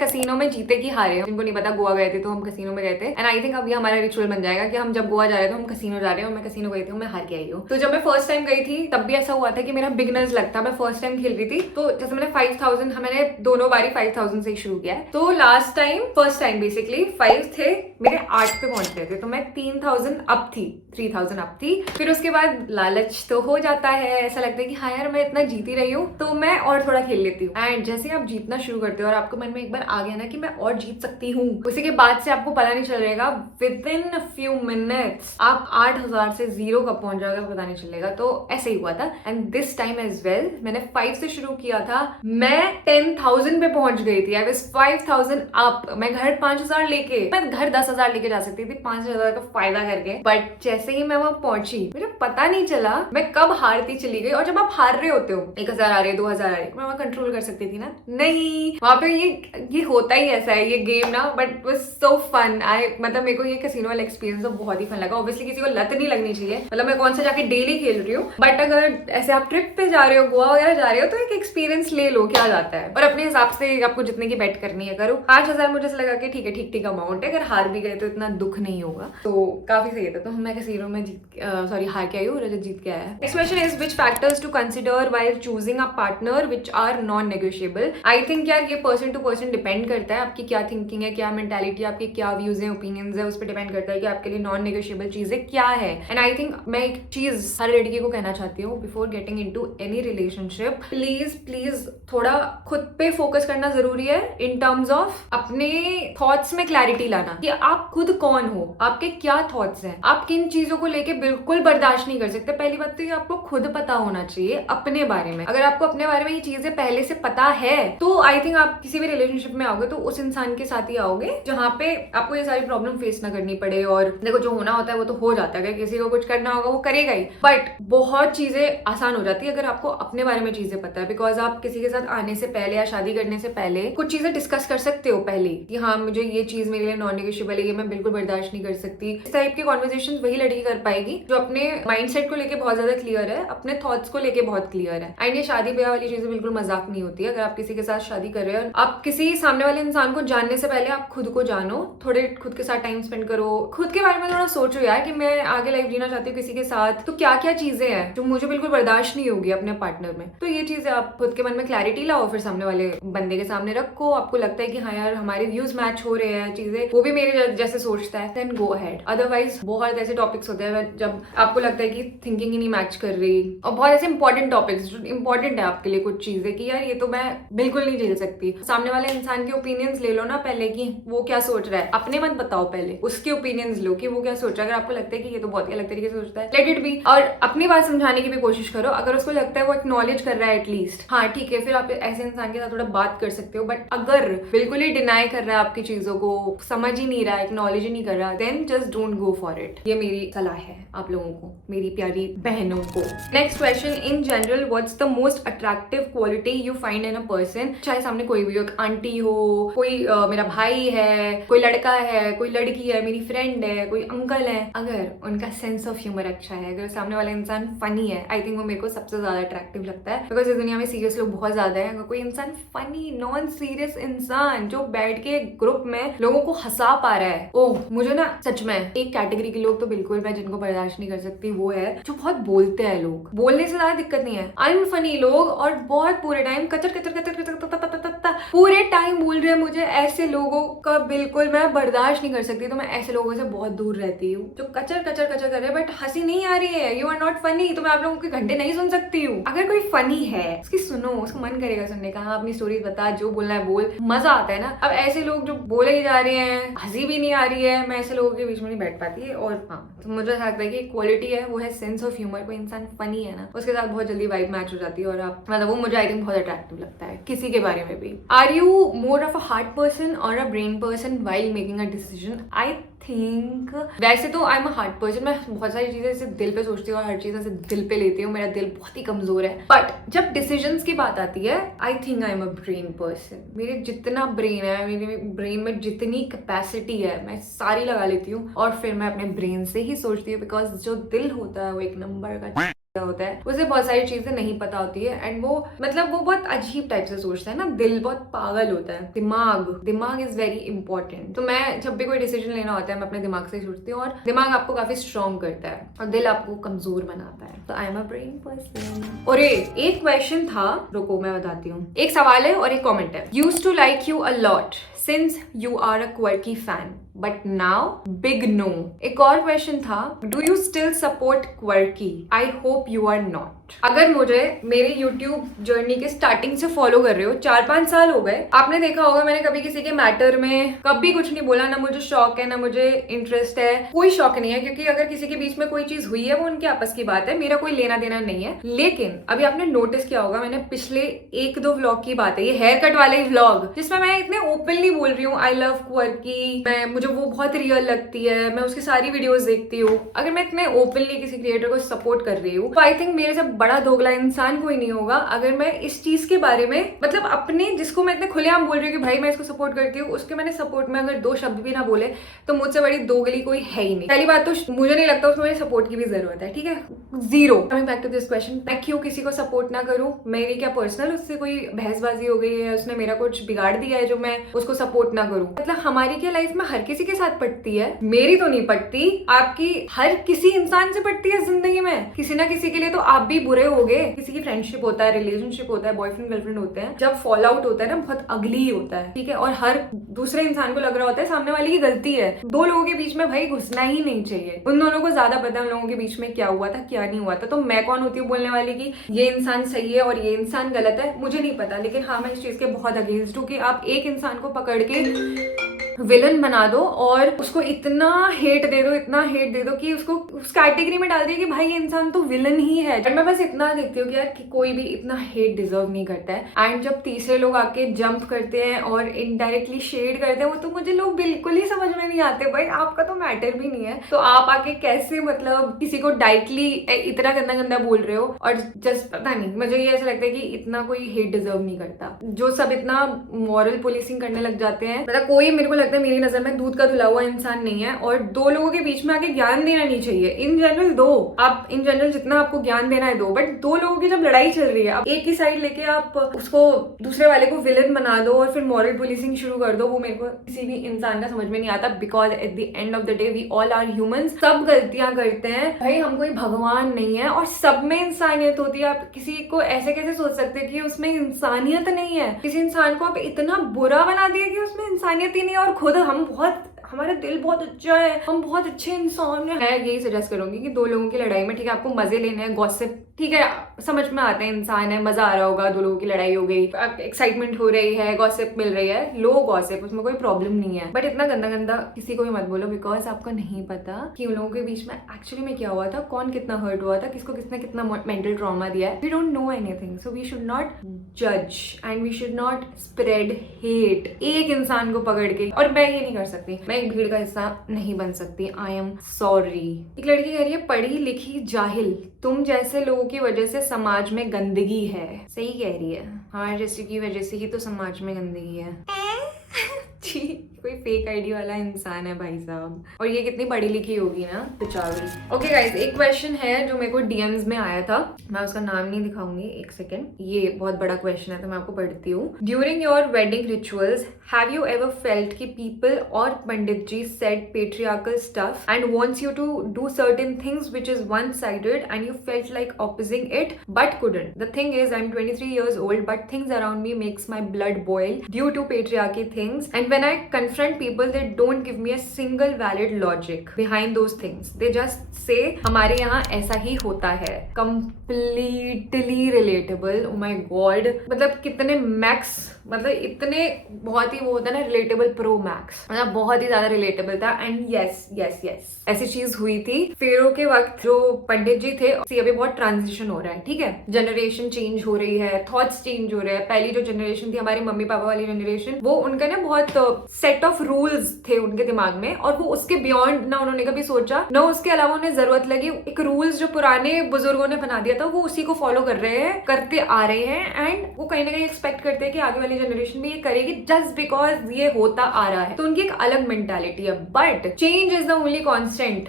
कसीनो में जीते कि हारे, जिनको नहीं पता गोवा गए थे तो हम कसीनो में गए थे, एंड आई थिंक अब ये हमारा रिचुअल बन जाएगा कि हम जब गोवा जा रहे थे हम कसीनो जा रहे हैं। और मैं कसीनो गई थी, मैं हार के आई हूँ। तो जब मैं फर्स्ट टाइम गई थी तब भी ऐसा हुआ था कि मेरा बिगनर्स लग था, मैं फर्स्ट टाइम खेल रही थी। तो जैसे मैंने 5000, मैंने दोनों बारी 5000 से ही शुरू किया है। तो last time first time basically 5 थे, मेरे 8 पे पहुंच गए थे, तो मैं 3000 अप थी, 3000 अप थी। फिर उसके बाद लालच तो हो जाता है, ऐसा लगता है कि हाँ यार मैं इतना जीती रही हूँ तो मैं और थोड़ा खेल लेती हूँ। एंड जैसे आप जीतना शुरू करते हो और आपको मन में एक बार आ गया ना कि मैं और जीत सकती हूँ, उसी के बाद से आपको पता नहीं चलेगा, with in a few minutes आप 8000 से 0 कब पहुंच जाओगे पता नहीं चलेगा। तो ऐसे ही हुआ था। And this time as well, मैंने 5 से शुरू किया था, मैं 10,000 पे पहुंच गई थी। I was 5000 up. मैं घर 5000 लेके, मैं घर 10,000 लेके जा सकती थी 5000 का फायदा करके, बट जैसे ही मैं वहां पहुंची मुझे पता नहीं चला मैं कब हारती चली गई। और जब आप हार रहे होते हो, 1000 आ रहे, 2000 आ रहे, मैं वहां कंट्रोल कर सकती थी ना, नहीं, वहां पे ये होता ही ऐसा है ये गेम ना, but it was so fun. मतलब मेरे को ये कैसीनो वाला एक्सपीरियंस तो बहुत ही फन लगा। ऑब्वियसली किसी को लत नहीं लगनी चाहिए, मतलब मैं कौन सा जाके डेली खेल रही हूँ, बट अगर ऐसे आप ट्रिप पे जा रहे हो, गोवा वगैरह जा रहे हो, तो एक एक्सपीरियंस ले लो क्या जाता है। और अपने हिसाब से आपको जितने की बेट करनी है करो। 5000 मुझे ऐसा लगा कि ठीक है, ठीक अमाउंट है, अगर हार भी गए तो इतना दुख नहीं होगा, तो काफी सही था। तो मैं कैसीनो में हार के आई हूँ, रजत जीत के आया है। Next question is which factors to consider while choosing a partner which are non negotiable. I think यार ये पर्सन टू पर्सन डिपेंड करता है, आपकी क्या थिंकिंग है, क्या मेंटालिटी, आपके क्या व्यूज हैं, ओपिनियंस है, उस पर डिपेंड करता है कि आपके लिए नॉन नेगोशिएबल चीजें क्या है। एंड आई थिंक मैं एक चीज हर लड़की को कहना चाहती हूँ, before getting into any relationship, please थोड़ा खुद पे फोकस करना जरूरी है, इन टर्म्स ऑफ अपने थॉट्स में क्लैरिटी लाना कि आप खुद कौन हो, आपके क्या थॉट्स हैं, आप किन चीजों को लेके बिल्कुल बर्दाश्त नहीं कर सकते। पहली बात तो ये आपको खुद पता होना चाहिए अपने बारे में। अगर आपको अपने बारे में ये चीजें पहले से पता है तो आई थिंक आप किसी भी रिलेशनशिप में आओगे तो उस इंसान के साथ ही आओगे जहां पे आपको ये सारी प्रॉब्लम फेस ना करनी पड़े। और देखो जो होना होता है वो तो हो जाता है, किसी को कुछ करना होगा वो करेगा ही, बट बहुत चीजें आसान हो जाती है अगर आपको अपने बारे में चीजें पता है। बिकॉज आप किसी के साथ आने से पहले या शादी करने से पहले कुछ चीजें डिस्कस कर सकते हो पहले कि हाँ मुझे ये चीज मेरे लिए नॉन नेगोशिएबल है, ये मैं बिल्कुल बर्दाश्त नहीं कर सकती। इस टाइप की कॉन्वर्सेशन वही लड़की कर पाएगी जो अपने माइंडसेट को लेके बहुत ज्यादा क्लियर है, अपने थॉट्स को लेके बहुत क्लियर है। एंड ये शादी ब्याह वाली चीजें बिल्कुल मजाक नहीं होती है। अगर आप किसी के साथ शादी कर रहे हो, आप किसी सामने वाले इंसान को जानने से पहले आप खुद को जानो, थोड़े खुद के साथ टाइम स्पेंड करो, खुद के बारे में थोड़ा सोचो यार कि मैं आगे लाइफ जीना चाहती हूँ किसी के साथ, तो क्या क्या चीजें हैं जो मुझे बिल्कुल बर्दाश्त नहीं होगी अपने पार्टनर में। तो ये चीजें आप खुद के मन में क्लैरिटी लाओ, फिर सामने वाले बंदे के सामने रखो। आपको लगता है कि हाँ यार हमारे व्यूज मैच हो रहे हैं, चीजें वो भी मेरे जैसे सोचता है, देन गो अहेड। अदरवाइज बहुत ऐसे टॉपिक्स होते हैं जब आपको लगता है कि थिंकिंग ही नहीं मैच कर रही, और बहुत ऐसे इंपॉर्टेंट टॉपिक्स जो इंपॉर्टेंट है आपके लिए, कुछ चीजें कि यार ये तो मैं बिल्कुल नहीं झेल सकती। सामने वाले इंसान के ओपिनियंस ले लो ना पहले कि वो क्या सोच रहा है, अपने मत बताओ, पहले उसके ओपिनियंस लो कि वो क्या सोच रहा है। अगर आपको लगता है कि ये तो बहुत अलग तरीके से सोचता है, लेट इट बी, और अपनी बात समझाने की भी कोशिश करो। अगर उसको लगता है वो एक्नॉलेज कर रहा है एटलीस्ट, हाँ ठीक है, फिर आप ऐसे इंसान के साथ थोड़ा बात कर सकते हो। बट अगर बिल्कुल ही डिनाई कर रहा है आपकी चीजों को, समझ ही नहीं रहा, एक्नॉलेज ही नहीं कर रहा, then just don't go for it. ये मेरी सलाह है आप लोगों को, मेरी प्यारी बहनों को। Next question, in general what's the most attractive attractive quality you find in a person, चाहे सामने कोई भी हो, एक आंटी हो, कोई मेरा भाई है, कोई लड़का है, कोई लड़की है, मेरी फ्रेंड है, कोई अंकल है, अगर उनका सेंस ऑफ ह्यूमर अच्छा है, अगर सामने वाला इंसान फनी है, आई थिंक वो मेरे को सबसे ज्यादा अट्रैक्टिव लगता है। बिकॉज इस दुनिया में सीरियस लोग बहुत ज्यादा है, अगर कोई इंसान फनी नॉन सीरियस इंसान जो बैठ के ग्रुप में लोगों को हंसा पा रहा है, ओह मुझे ना सच में एक कैटेगरी के लोग तो बिल्कुल मैं जिनको बर्दाश्त नहीं कर सकती वो है जो बहुत बोलते हैं। लोग बोलने से ज्यादा दिक्कत नहीं है, अनफनी लोग और बहुत पूरे टाइम कचर कचर कचर कचर पूरे टाइम बोल रहे हैं मुझे, ऐसे लोगों का बिल्कुल मैं बर्दाश्त नहीं कर सकती। तो मैं ऐसे लोगों से बहुत दूर रहती हूँ जो कचर कचर कचर कर रहे हैं बट हंसी नहीं आ रही है, यू आर नॉट फनी, तो मैं आप लोगों के घंटे नहीं सुन सकती हूँ। अगर कोई फनी है उसकी सुनो, उसको मन करेगा सुनने का, अपनी स्टोरी बता, जो बोलना है बोल, मजा आता है ना। अब ऐसे लोग जो बोले ही जा रहे हैं, हंसी भी नहीं आ रही है, मैं ऐसे लोगों के बीच में नहीं बैठ पाती है। और हाँ, तो मुझे ऐसा लगता है कि क्वालिटी है वो है सेंस ऑफ ह्यूमर। कोई इंसान फनी है ना, उसके साथ बहुत जल्दी वाइब मैच हो जाती है और आप मतलब वो मुझे आई थिंक बहुत अट्रैक्टिव लगता है किसी के बारे में भी। Are you more of a heart person or a brain person while making a decision? I think वैसे तो I am a heart person, मैं बहुत सारी चीजें ऐसे दिल पे सोचती हूँ और हर चीज ऐसे दिल पे लेती हूँ, मेरा दिल बहुत ही कमजोर है। बट जब डिसीजंस की बात आती है I think I am a brain person. मेरे जितना ब्रेन है, मेरे ब्रेन में जितनी कैपेसिटी है मैं सारी लगा लेती हूँ और फिर मैं अपने ब्रेन से ही सोचती हूँ। बिकॉज जो दिल होता है वो एक नंबर का होता है, उसे बहुत सारी चीजें नहीं पता होती है एंड वो मतलब वो बहुत अजीब टाइप से सोचता है ना। दिल बहुत पागल होता है, दिमाग इज वेरी इंपॉर्टेंट। तो मैं जब भी कोई डिसीजन लेना होता है मैं अपने दिमाग से ही सोचती हूँ और दिमाग आपको काफी स्ट्रॉन्ग करता है और दिल आपको कमजोर बनाता है। तो I am a brain person. और एक क्वेश्चन था, रुको मैं बताती हूँ। एक सवाल है और एक कॉमेंट है। Used to like you a lot since you are a quirky fan but now big no. एक और क्वेश्चन था, do you still support quirky? I hope you are not. अगर मुझे मेरे YouTube जर्नी के स्टार्टिंग से follow कर रहे हो, 4-5 साल हो गए, आपने देखा होगा मैंने कभी किसी के मैटर में कभी कुछ नहीं बोला, ना मुझे शौक है ना मुझे इंटरेस्ट है, कोई शौक नहीं है। क्योंकि अगर किसी के बीच में कोई चीज हुई है वो उनके आपस की बात है, मेरा कोई लेना देना नहीं है। लेकिन अभी आपने नोटिस किया होगा मैंने पिछले 1-2 व्लॉग की बात है, ये हेयर कट वाले ही व्लॉग जिसमें मैं इतने ओपनली बोल रही हूँ आई लव क्वर्की, मुझे वो बहुत रियल लगती है, मैं उसकी सारी वीडियोस देखती हूँ। अगर मैं इतने ओपनली किसी क्रिएटर को सपोर्ट कर रही हूँ तो आई थिंक मेरे से बड़ा दोगला इंसान कोई नहीं होगा अगर मैं इस चीज के बारे में मतलब अपने जिसको मैं इतने खुलेआम बोल रही हूँ कि भाई मैं इसको सपोर्ट करती हूँ, उसके मैंने सपोर्ट में अगर 2 शब्द भी ना बोले तो मुझसे बड़ी दोगली कोई है ही नहीं। पहली बात तो मुझे नहीं लगता उसमें मेरे सपोर्ट की भी जरूरत है, ठीक है, 0। Coming back to this question, मैं क्यों किसी को सपोर्ट ना करूँ? मेरी क्या पर्सनल उससे कोई बहसबाजी हो गई है, उसने मेरा कुछ बिगाड़ दिया है जो मैं उसको सपोर्ट ना करूँ? मतलब हमारी क्या लाइफ में हर किसी के साथ पटती है, मेरी तो नहीं पटती, आपकी हर किसी इंसान से पटती है जिंदगी में, किसी ना किसी के लिए तो आप भी बुरे होगे। किसी की फ्रेंडशिप होता है, रिलेशनशिप होता है, बॉयफ्रेंड गर्लफ्रेंड होते हैं, जब फॉल आउट होता है ना बहुत अगली ही होता है, ठीक है। और हर दूसरे इंसान को लग रहा होता है सामने वाले की गलती है। 2 लोगों के बीच में भाई घुसना ही नहीं चाहिए, उन दोनों को ज्यादा पता है उन लोगों के बीच में क्या हुआ था क्या नहीं हुआ था। तो मैं कौन होती हूँ बोलने वाली कि ये इंसान सही है और ये इंसान गलत है? मुझे नहीं पता। लेकिन हाँ मैं इस चीज के बहुत अगेंस्ट हूँ कि आप एक इंसान को पकड़ के विलन बना दो और उसको इतना हेट दे दो कि उसको उस कैटेगरी में डाल दिया कि भाई ये इंसान तो विलन ही है। मैं बस इतना देखती हूँ कि यार कि कोई भी इतना हेट डिजर्व नहीं करता है। एंड जब तीसरे लोग आके जंप करते हैं और इनडायरेक्टली शेड करते हैं वो तो मुझे लोग बिल्कुल ही समझ में नहीं आते। भाई आपका तो मैटर भी नहीं है तो आप आके कैसे मतलब किसी को डायरेक्टली इतना गंदा गंदा बोल रहे हो? और जस्ट पता नहीं, मुझे ये ऐसा लगता है कि इतना कोई हेट डिजर्व नहीं करता। जो सब इतना मॉरल पुलिसिंग करने लग जाते हैं, मतलब कोई मेरे को लगता है मेरी नजर में दूध का धुला हुआ इंसान नहीं है। और 2 लोगों के बीच में आके ज्ञान देना नहीं चाहिए। इन जनरल दो, आप इन जनरल जितना आपको ज्ञान देना है दो, बट 2 लोगों की जब लड़ाई चल रही है आप एक ही साइड लेके आप उसको दूसरे वाले को विलन बना दो और फिर मॉरल पुलिसिंग शुरू कर दो, वो मेरे को किसी भी इंसान का समझ में नहीं आता। Because at the end of the day we all are humans, सब गलतियां करते हैं भाई, हम कोई भगवान नहीं है और सब में इंसानियत होती है। आप किसी को ऐसे कैसे सोच सकते हैं कि उसमें इंसानियत नहीं है? किसी इंसान को आप इतना बुरा बना दिया कि उसमें इंसानियत ही नहीं है और खुद हम हमारा दिल बहुत अच्छा है, हम बहुत अच्छे इंसान हैं। मैं यही सजेस्ट करूंगी कि 2 लोगों की लड़ाई में ठीक है आपको मजे लेने हैं, गॉसिप ठीक है समझ में आते हैं, इंसान है, मजा आ रहा होगा, 2 लोगों की लड़ाई हो गई, एक्साइटमेंट हो रही है, गॉसिप मिल रही है, लो गॉसिप, उसमें कोई प्रॉब्लम नहीं है। बट इतना गंदा गंदा किसी को भी मत बोलो बिकॉज आपको नहीं पता कि उन लोगों के बीच में एक्चुअली में क्या हुआ था, कौन कितना हर्ट हुआ था, किसको किसने कितना मेंटल ट्रॉमा दिया है। We don't know anything, so we should not जज and we should not spread hate एक इंसान को पकड़ के। और मैं ये नहीं कर सकती, मैं एक भीड़ का हिस्सा नहीं बन सकती। I am sorry. एक लड़की कह रही है पढ़ी लिखी जाहिल, तुम जैसे लोगों की वजह से समाज में गंदगी है। सही कह रही है, हमारे जैसे की वजह से ही तो समाज में गंदगी है। छी, कोई फेक आईडी वाला इंसान है भाई साहब। और ये कितनी पढ़ी लिखी होगी ना बेचारी। ओके गाइस, एक क्वेश्चन है जो मेरे को डीएम्स में आया था, मैं उसका नाम नहीं दिखाऊंगी, एक सेकेंड। ये बहुत बड़ा क्वेश्चन है तो मैं आपको पढ़ती हूँ। During your wedding rituals have you ever felt कि पीपल और pandit ji said patriarchal stuff and wants you to do certain things which is one sided and you felt like opposing it but couldn't? The thing is, I'm 23 years old, but things around me makes my blood boil due to patriarchy things. And when I confront people, they don't give me a single valid logic behind those things. They just say, हमारे यहाँ ऐसा ही होता है. Completely relatable. Oh my god. मतलब कितने max, मतलब इतने बहुत ही वो होता है ना रिलेटेबल प्रो मैक्स, मतलब बहुत ही ज्यादा रिलेटेबल था। एंड यस यस यस ऐसी चीज हुई थी फेरो के वक्त। जो पंडित जी थे, अभी बहुत ट्रांजिशन हो रहा है, ठीक है, जनरेशन चेंज हो रही है, थॉट्स चेंज हो रहे हैं। पहली जो जनरेशन थी हमारी मम्मी पापा वाली जनरेशन, वो उनका ना बहुत सेट ऑफ रूल्स थे उनके दिमाग में, और वो उसके बियॉन्ड ना उन्होंने कभी सोचा, ना उसके अलावा उन्हें जरूरत लगी। एक रूल्स जो पुराने बुजुर्गों ने बना दिया था वो उसी को फॉलो कर रहे हैं, करते आ रहे हैं, एंड वो कहीं ना कहीं एक्सपेक्ट करते हैं कि आगे वाली जनरेशन भी ये करेगी जस्ट बिकॉज ये होता आ रहा है। तो उनकी एक अलग मेंटालिटी है। But change is the only constant.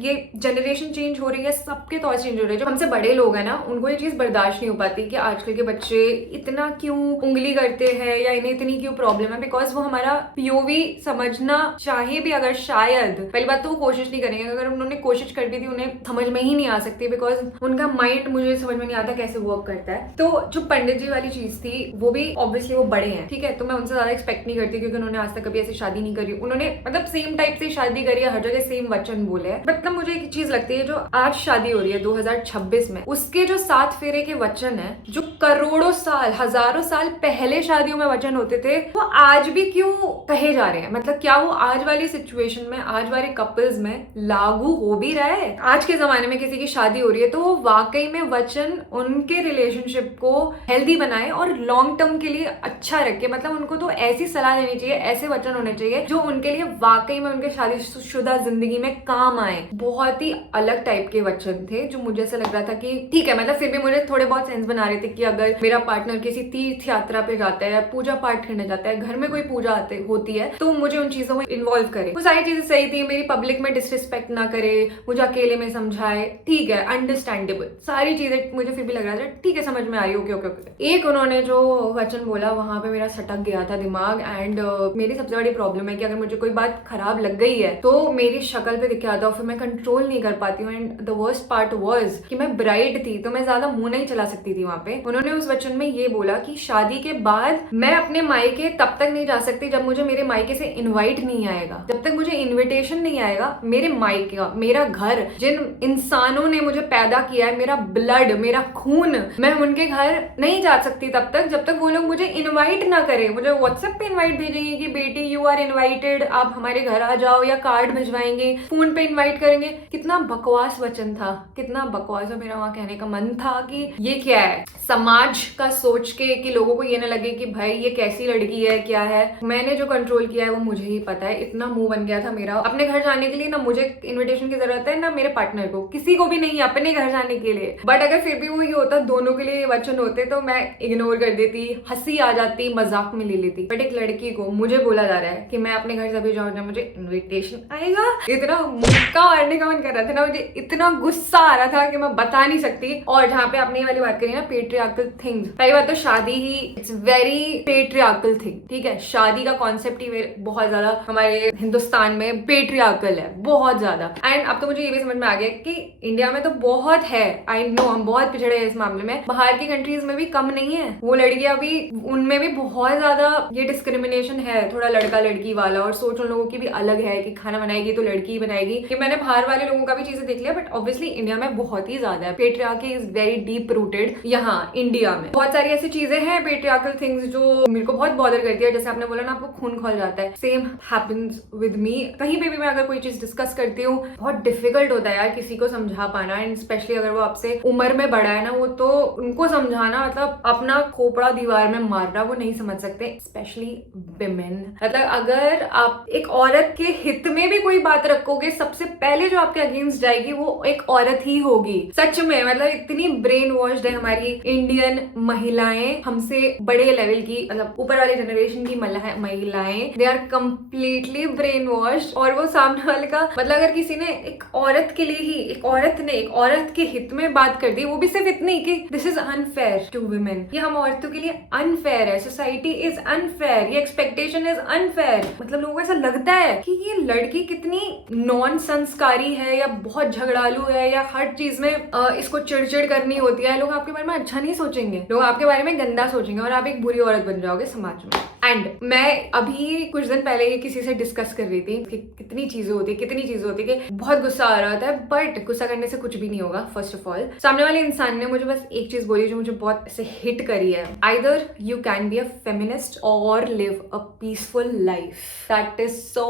ये जनरेशन चेंज हो रही है, सबके थॉट चेंज हो रहे हैं। जो हमसे बड़े लोग हैं ना, उनको ये चीज बर्दाश्त नहीं हो पाती कि आजकल के बच्चे इतना क्यों उंगली करते हैं या इन्हें इतनी क्यों प्रॉब्लम है। बिकॉज वो हमारा पीओवी समझना चाहे भी अगर, शायद पहली बात तो वो कोशिश नहीं करेंगे। अगर उन्होंने कोशिश कर दी थी, उन्हें समझ में ही नहीं आ सकती, बिकॉज उनका माइंड मुझे समझ में नहीं आता कैसे वर्क करता है। तो जो पंडित जी वाली चीज थी, वो भी ऑब्वियसली वो बड़े हैं, ठीक है, तो मैं उनसे ज्यादा एक्सपेक्ट नहीं करती क्योंकि उन्होंने आज तक कभी ऐसी शादी नहीं करी। उन्होंने मतलब सेम टाइप से शादी करी है, हर जगह सेम वचन बोले हैं। मतलब मुझे एक चीज लगती है, जो आज शादी हो रही है 2026 में, उसके जो 7 फेरे के वचन है, जो करोड़ों साल, हजारों साल पहले शादियों में वचन होते थे, वो आज भी क्यों कहे जा रहे हैं? मतलब क्या वो आज वाली सिचुएशन में, आज वाले कपल्स में लागू हो भी रहा है? आज के जमाने में किसी की शादी हो रही है तो वो वाकई में वचन उनके रिलेशनशिप को हेल्दी बनाए और लॉन्ग टर्म के लिए अच्छा रखे। मतलब उनको तो ऐसी सलाह देनी चाहिए, ऐसे वचन होने चाहिए जो उनके लिए वाकई में उनके शादीशुदा जिंदगी में काम आए। बहुत ही अलग टाइप के वचन थे, जो मुझे ऐसा लग रहा था कि ठीक है, मतलब फिर भी मुझे थोड़े बहुत सेंस बना रहे थे कि अगर मेरा पार्टनर किसी तीर्थ यात्रा पे जाता है, पूजा पाठ करने जाता है, घर में कोई पूजा होती है, तो मुझे उन चीजों में इन्वॉल्व करे। वो सारी चीजें सही थी। मेरी पब्लिक में डिसरिस्पेक्ट ना करे, मुझे अकेले में समझाए, ठीक है, अंडरस्टैंडेबल। सारी चीजें मुझे फिर भी लग रहा था ठीक है, समझ में आ रही। Okay okay okay. एक उन्होंने जो वचन बोला, वहां पे मेरा सटक गया था दिमाग। एंड मेरी सबसे बड़ी प्रॉब्लम है कि अगर मुझे कोई बात खराब लग गई है तो मेरी शक्ल पे दिख आता है, फिर मैं कंट्रोल नहीं कर पाती हूँ। And the worst part was कि मैं ब्राइड थी, तो मैं ज्यादा मुंह नहीं चला सकती थी वहां पे। उन्होंने उस वचन में ये बोला कि शादी के बाद मैं अपने मायके तब तक नहीं जा सकती जब मुझे मेरे मायके से इन्वाइट नहीं आएगा, जब तक मुझे इन्विटेशन नहीं आएगा। मेरे मायके का, मेरा घर, जिन इंसानों ने मुझे पैदा किया है, मेरा ब्लड, मेरा खून, मैं उनके घर नहीं जा सकती तब तक जब तक वो लोग मुझे इनवाइट ना करें। मुझे व्हाट्सएप पे इनवाइट भेजेंगे कि बेटी यू आर इनवाइटेड, आप हमारे घर आ जाओ, या कार्ड भिजवाएंगे, फोन पे इनवाइट करेंगे। कितना बकवास वचन था, कितना बकवास। और मेरा वहां कहने का मन था कि ये क्या है, समाज का सोच के कि लोगों को ये ना लगे कि भाई ये कैसी लड़की है, क्या है। मैंने जो कंट्रोल किया है वो मुझे ही पता है। इतना मुंह बन गया था मेरा अपने घर जाने के लिए, ना मुझे इन्विटेशन की जरूरत है ना मेरे पार्टनर को, किसी को भी नहीं अपने घर जाने के लिए। बट अगर फिर भी वो ये होता, दोनों के लिए वचन होते, तो मैं इग्नोर कर देती, हंसी आ जाती, मजाक में ले लेती। बट एक लड़की को मुझे बोला जा रहा है कि मैं अपने घर तभी जाऊँ जब मुझे इन्विटेशन आएगा। इतना मुक्का मारने का मन कर रहा था ना, मुझे इतना गुस्सा आ रहा था कि मैं बता नहीं सकती। और जहाँ पे अपनी वाली बात करी ना, पेट्रियार्कल थिंग्स, पहली बात तो शादी ही इट्स वेरी पेट्रियार्कल थिंग, ठीक है। शादी का कॉन्सेप्ट ही बहुत ज्यादा हमारे हिंदुस्तान में पेट्रियार्कल है, बहुत ज्यादा। एंड अब तो मुझे ये भी समझ में आ गया कि इंडिया में तो बहुत है, आई नो हम बहुत पिछड़े हैं इस मामले में, बाहर की कंट्रीज में भी कम नहीं है। वो लड़कियां भी, उनमें भी बहुत ज्यादा ये डिस्क्रिमिनेशन है, थोड़ा लड़का लड़की वाला। और सोच उन लोगों की भी अलग है कि खाना बनाएगी तो लड़की बनाएगी। कि मैंने बाहर वाले लोगों का भी चीजें देख लिया, बट ऑब्वियसली इंडिया में बहुत ही ज्यादा है। Patriarchy is very deep rooted यहाँ इंडिया में। बहुत सारी ऐसी चीजें हैं पेट्रियार्कल थिंग्स जो मेरे को बहुत बॉदर करती है। जैसे आपने बोला ना, आपको खून निकल जाता है। Same happens with me. कहीं पे भी मैं अगर कोई चीज डिस्कस करती हूँ बहुत डिफिकल्ट होता है यार किसी को समझा पाना, एंड स्पेशली अगर वो आपसे उम्र में बड़ा है ना, वो तो उनको समझाना मतलब अपना खोपड़ा दीवार में मारना, वो नहीं समझ सकते, स्पेशली विमेन। मतलब अगर आप एक औरत के हित में भी कोई बात रखोगे, सबसे पहले जो आपके अगेंस्ट जाएगी वो एक औरत ही होगी। सच में मतलब इतनी ब्रेन वॉश्ड है हमारी इंडियन महिलाएं, हमसे बड़े लेवल की मतलब ऊपर वाले जनरेशन की महिलाएं, they are completely brainwashed. और वो सामने वाले का मतलब अगर किसी ने एक औरत के लिए ही, एक औरत ने एक औरत के हित में बात कर दी, वो भी सिर्फ इतनी कि this is unfair to women, ये हम औरतों के लिए अनफेयर है, सोसाइटी इज अनफेयर, ये एक्सपेक्टेशन इज अनफेयर। मतलब लोगों को ऐसा लगता है कि ये लड़की कितनी नॉन संस्कारी है या बहुत झगड़ालू है या हर चीज में इसको चिड़चिड़ करनी होती है। लोग आपके बारे में अच्छा नहीं सोचेंगे, लोग आपके बारे में गंदा सोचेंगे और आप एक बुरी औरत बन जाओगे समाज में। एंड मैं अभी कुछ दिन पहले ही किसी से डिस्कस कर रही थी कि कितनी चीजें होती है कि बहुत गुस्सा आ रहा था, बट गुस्सा करने से कुछ भी नहीं होगा। फर्स्ट ऑफ ऑल सामने वाले इंसान ने मुझे बस एक चीज बोली जो मुझे बहुत ऐसे हिट करी है, either you can be a feminist or live a peaceful life. That is so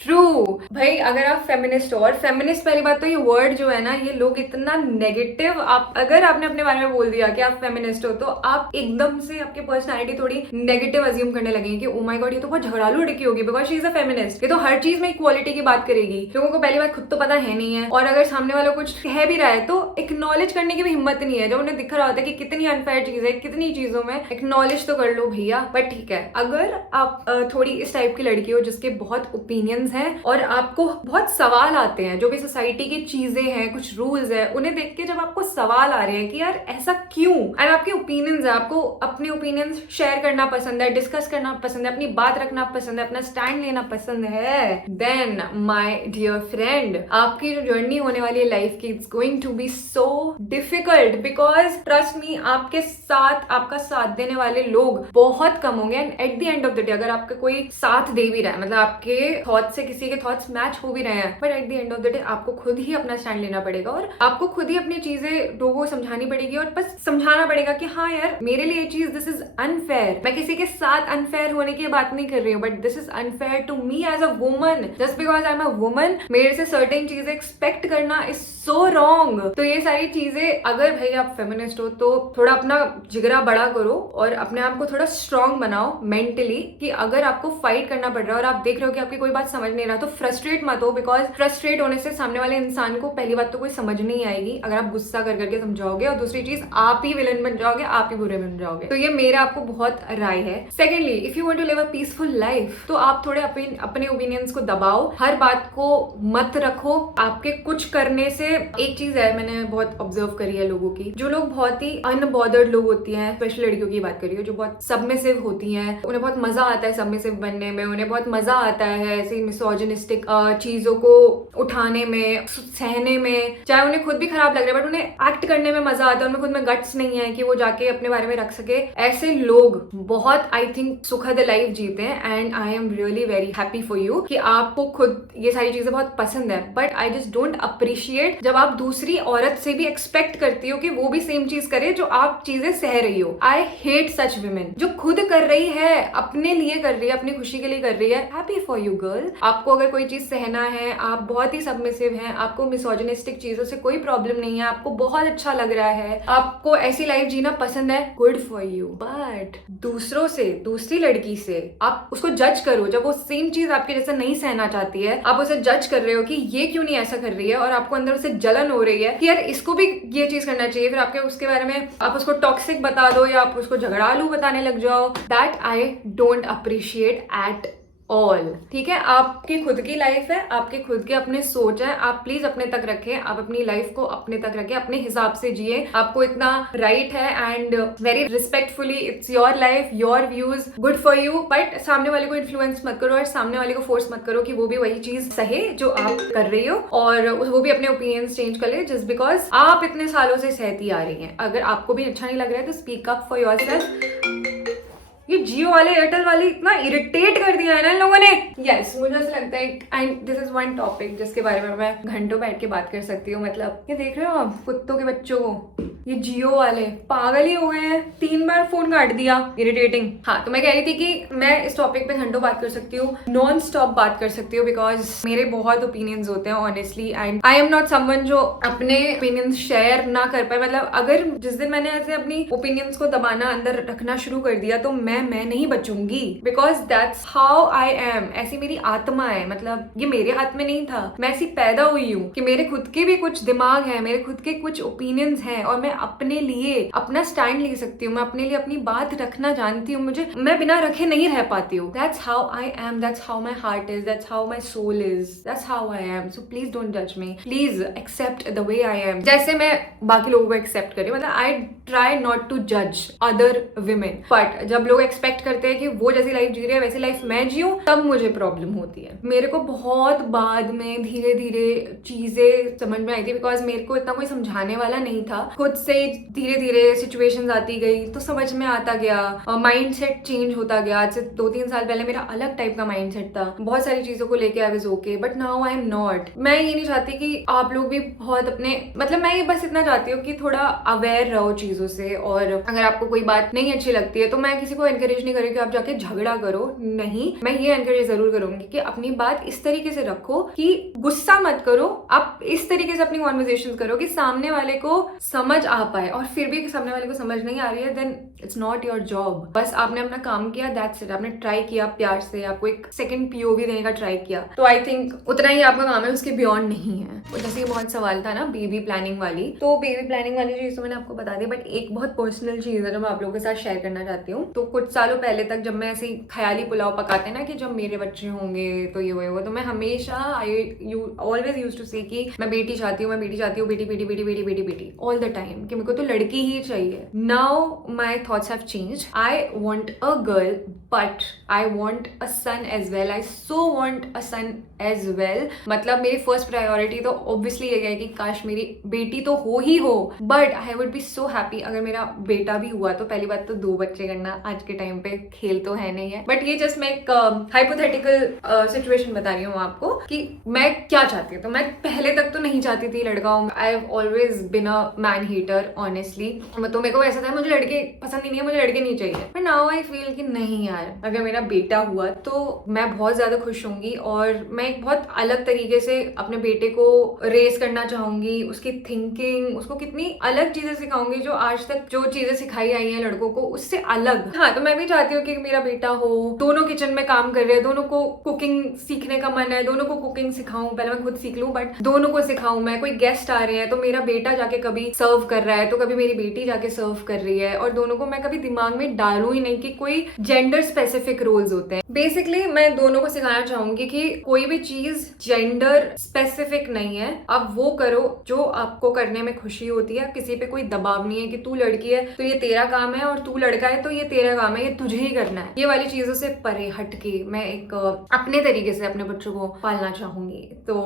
true भाई। अगर आप फेमिनिस्ट हो, और फेमिनिस्ट पहली बात तो ये वर्ड जो है ना, ये लोग इतना नेगेटिव, आप अगर आपने अपने बारे में बोल दिया कि आप फेमिनिस्ट हो तो आप एकदम से आपकी पर्सनालिटी थोड़ी नेगेटिव अज्यूम करने लगेंगे कि ओ माय गॉड ये तो बहुत झगड़ालू लड़की होगी because she is a feminist, ये तो हर चीज में इक्वालिटी की बात करेगी। लोगों को पहली बात खुद तो पता है नहीं है, और अगर सामने वाला कुछ कह भी रहा है तो एक्नॉलेज करने की भी हिम्मत नहीं है। जब उन्हें दिख रहा होता है कि कितनी अनफेयर चीज है, कितनी चीजों में एक्नॉलेज तो कर लो भैया। बट ठीक है, अगर आप थोड़ी इस टाइप की लड़की हो जिसके बहुत ओपिनियंस हैं और आपको बहुत सवाल आते हैं, जो भी सोसाइटी की चीजें हैं, कुछ रूल्स है, उन्हें देख के जब आपको सवाल आ रहे हैं कि यार ऐसा क्यों, एंड आपके ओपिनियंस है, आपको अपने ओपिनियंस शेयर करना पसंद है, डिस्कस करना पसंद है, अपनी बात रखना पसंद है, अपना स्टैंड लेना पसंद है, देन माय डियर फ्रेंड, आपकी जो जर्नी होने वाली है लाइफ की, it's going to be so difficult because trust me, आपके साथ आपका साथ देने वाले लोग बहुत कम होंगे। And eight the end of the day अगर आपका कोई साथ दे भी रहा है, मतलब आपके थॉट्स से किसी के थॉट्स मैच हो भी रहे हैं, but at the end of the day आपको खुद ही अपना स्टैंड लेना पड़ेगा और आपको खुद ही अपनी चीजें लोगों को समझानी पड़ेगी और बस समझाना पड़ेगा कि हाँ यार मेरे लिए ये चीज दिस इज अनफेयर। मैं किसी के साथ अनफेयर होने की बात नहीं कर रही हूँ, but this is unfair to me as a woman. Just because I am a woman, मेरे से सर्टेन चीजें एक्सपेक्ट करना इज सो रॉन्ग। तो ये सारी चीजें, अगर भाई आप फेमिनिस्ट हो तो थोड़ा अपना जिगरा बड़ा करो और अपने आप को थोड़ा स्ट्रांग बनाओ मेंटली, कि अगर आपको फाइट करना पड़ रहा है और आप देख रहे हो कि आपकी कोई बात समझ नहीं रहा तो फ्रस्ट्रेट मत हो, बिकॉज फ्रस्ट्रेट होने से सामने वाले इंसान को पहली बात तो कोई समझ नहीं आएगी अगर आप गुस्सा कर करके समझाओगे, और दूसरी चीज आप ही विलन बन जाओगे, आप ही बुरे बन जाओगे। तो ये मेरा आपको बहुत राय है। Secondly, if you want to live a peaceful life तो आप थोड़े अपने ओपिनियंस को दबाओ, हर बात को मत रखो। आपके कुछ करने से, एक चीज है मैंने बहुत ऑब्जर्व करी है लोगों की, जो लोग बहुत ही अनबॉदर्ड लोग होती हैं, स्पेशली लड़कियों की बात करिए, जो बहुत सबमिसिव होती हैं, उन्हें बहुत मजा आता है सबमिसिव बनने में, उन्हें बहुत मजा आता है ऐसी मिसोजिनिस्टिक चीजों को उठाने में, सहने में, चाहे उन्हें खुद भी खराब लग रहा है बट उन्हें एक्ट करने में मजा आता है, उनमें खुद में गट्स नहीं है कि वो जाके अपने बारे में रख सके। ऐसे लोग बहुत आई थिंक सुखद लाइफ जीते हैं, and I am really very happy for you कि आपको खुद ये सारी चीजें बहुत पसंद है। But I just don't appreciate जब आप दूसरी औरत से भी एक्सपेक्ट करती हो कि वो भी सेम चीज करे जो आप चीजें सह रही हो। आई हेट सच विमेन जो खुद कर रही है, अपने लिए कर रही है, अपनी खुशी के लिए कर रही है। Happy for you girl. आपको अगर कोई चीज सहना है, आप बहुत ही सबमिसिव हैं, आपको मिसोजिनिस्टिक चीजों से कोई प्रॉब्लम नहीं है, आपको बहुत अच्छा लग रहा है, आपको ऐसी लाइफ जीना पसंद है, गुड फॉर यू। बट दूसरों से, दूसरी लड़की से आप उसको जज करो जब वो सेम चीज आपके जैसा नहीं सहना चाहती है, आप उसे जज कर रहे हो कि ये क्यों नहीं ऐसा कर रही है, और आपको अंदर उसे जलन हो रही है कि यार इसको भी ये चीज करना चाहिए, फिर आपके उसके बारे में आप उसको टॉक्सिक बता दो या आप उसको झगड़ालू बताने लग जाओ। That I don't appreciate at all. ठीक है, आपकी खुद की लाइफ है, आपके खुद के अपने सोच है, आप प्लीज अपने तक रखें, आप अपनी लाइफ को अपने तक रखें, अपने हिसाब से जिए, आपको इतना राइट है, and very respectfully it's your life, your views, good for you. But सामने वाले को इन्फ्लुएंस मत करो और सामने वाले को फोर्स मत करो कि वो भी वही चीज सहे जो आप कर रही हो, और वो भी अपने ओपिनियंस चेंज कर ले जस्ट बिकॉज आप इतने सालों से सहती आ रही हैं। अगर आपको भी अच्छा नहीं लग रहा है तो स्पीक अप फॉर योरसेल्फ। ये जियो वाले एयरटेल वाले इतना इरिटेट कर दिया है ना इन लोगों ने। यस, मुझे ऐसा लगता है and this is one topic जिसके बारे में मैं घंटों बैठ के बात कर सकती हूँ। मतलब ये देख रहे हो आप कुत्तों के बच्चों को, ये जियो वाले पागल ही हो गए हैं, 3 बार फोन काट दिया, इरिटेटिंग। हाँ, तो मैं कह रही थी कि मैं इस टॉपिक पे घंटों बात कर सकती हूँ, नॉन स्टॉप बात कर सकती हूँ, बिकॉज मेरे बहुत ओपिनियंस होते हैं honestly, and I am not someone जो अपने ओपिनियंस शेयर ना कर पाए। मतलब अगर जिस दिन मैंने ऐसे अपनी ओपिनियंस को दबाना, अंदर रखना शुरू कर दिया तो मैं नहीं बचूंगी, because that's how I am. ऐसी मेरी आत्मा है, मतलब ये मेरे हाथ में नहीं था, मैं ऐसी पैदा हुई हूँ कि मेरे खुद के भी कुछ दिमाग है, मेरे खुद के कुछ ओपिनियंस हैं और मैं अपने लिए अपना स्टैंड ले सकती हूँ, मैं अपने लिए अपनी बात रखना जानती हूँ, मैं बिना रखे नहीं रह पाती हूँ। That's how I am, that's how my heart is, that's how my soul is, that's how I am. So please don't जज me, please accept the way I am, जैसे मैं बाकी लोगों को एक्सेप्ट करी। मतलब आई ट्राई नॉट टू जज other women, but जब लोग एक्सपेक्ट करते हैं कि वो जैसी लाइफ जी रहे हैं वैसी लाइफ मैं जीऊं, तब मुझे प्रॉब्लम होती है। मेरे को बहुत बाद में धीरे धीरे चीजें समझ में आई थी, बिकॉज मेरे को इतना कोई समझाने वाला नहीं था, खुद से धीरे धीरे सिचुएशंस आती गई तो समझ में आता गया, माइंड सेट चेंज होता गया। आज से 2-3 साल पहले मेरा अलग टाइप का माइंड सेट था, बहुत सारी चीजों को लेके I was okay, but now I am not. मैं ये नहीं चाहती कि आप लोग भी बहुत अपने, मतलब मैं ये बस इतना चाहती हूँ कि थोड़ा अवेयर रहो चीजों से, और अगर आपको कोई बात नहीं अच्छी लगती है तो मैं किसी को एनकरेज नहीं करूँ कि आप जाके झगड़ा करो, नहीं, मैं ये एनकरेज जरूर करूंगी कि अपनी बात इस तरीके से रखो कि गुस्सा मत करो, आप इस तरीके से अपनी कॉन्वर्सेशन करो कि सामने वाले को समझ आ पाए, और फिर भी सामने वाले को समझ नहीं आ रही है then it's not your job. बस आपने अपना काम किया, दैट्स इट, आपने ट्राई किया प्यार से, आपको एक सेकंड पीओवी देने का ट्राई किया, तो आई थिंक उतना ही आपका काम है, उसके बियॉन्ड नहीं है। जैसे बहुत सवाल था ना बेबी प्लानिंग वाली, तो बेबी प्लानिंग वाली चीज तो मैंने आपको बता दी, बट एक बहुत पर्सनल चीज है जो मैं आप लोगों के साथ शेयर करना चाहती हूँ। तो कुछ सालों पहले तक जब मैं ऐसे ख्याली पुलाव पकाते ना कि जब मेरे बच्चे होंगे तो ये वो, तो मैं हमेशा ऑलवेज यूज्ड टू से कि मैं बेटी चाहती हूँ, मैं बेटी चाहती हूँ, बेटी बेटी बेटी बेटी बेटी बेटी ऑल द टाइम, कि मेरे को तो लड़की ही चाहिए। Now my thoughts have changed, I want a girl but I want a son as well, I so want a son as well. मतलब मेरी फर्स्ट प्रायोरिटी तो ऑब्वियसली ये है कि काश मेरी बेटी तो हो ही हो, but I would be so happy अगर मेरा बेटा भी हुआ। तो पहली बात तो 2 बच्चे करना आज के टाइम पे खेल तो है नहीं है, बट ये जस्ट मैं एक हाइपोथेटिकल सिचुएशन बता रही हूँ आपको कि मैं क्या चाहती हूँ। तो मैं पहले तक तो नहीं चाहती थी लड़का हो, I have always been a man hater honestly. तो मेरे को ऐसा था मुझे लड़के पसंद ही नहीं है, मुझे लड़के नहीं चाहिए, बट नाउ आई फील कि नहीं यार, अगर मेरा बेटा हुआ तो मैं बहुत ज्यादा खुश होंगी, और मैं एक बहुत अलग तरीके से अपने बेटे को रेस करना चाहूंगी, उसकी थिंकिंग, उसको कितनी अलग चीजें सिखाऊंगी जो आज तक जो चीजें सिखाई आई हैं लड़कों को उससे अलग। हाँ, तो मैं भी चाहती हूँ कि मेरा बेटा हो, दोनों किचन में काम कर रहे हैं, दोनों को कुकिंग सीखने का मन है, दोनों को कुकिंग सिखाऊं, पहले मैं खुद सीख लूं बट दोनों को सिखाऊं मैं। कोई गेस्ट आ रहे हैं तो मेरा बेटा जाके कभी सर्व कर रहा है तो कभी मेरी बेटी जाके सर्व कर रही है, और दोनों को मैं कभी दिमाग में डालूं ही नहीं कि कोई जेंडर स्पेसिफिक रोल्स होते हैं। बेसिकली मैं दोनों को सिखाना चाहूंगी कि कोई भी चीज जेंडर स्पेसिफिक नहीं है, आप वो करो जो आपको करने में खुशी होती है, किसी पे कोई दबाव नहीं है कि तू लड़की है तो ये तेरा काम है और तू लड़का है तो ये तेरा काम है, ये तुझे ही करना है। ये वाली चीजों से परे हटके मैं एक अपने तरीके से अपने बच्चों को पालना चाहूंगी। तो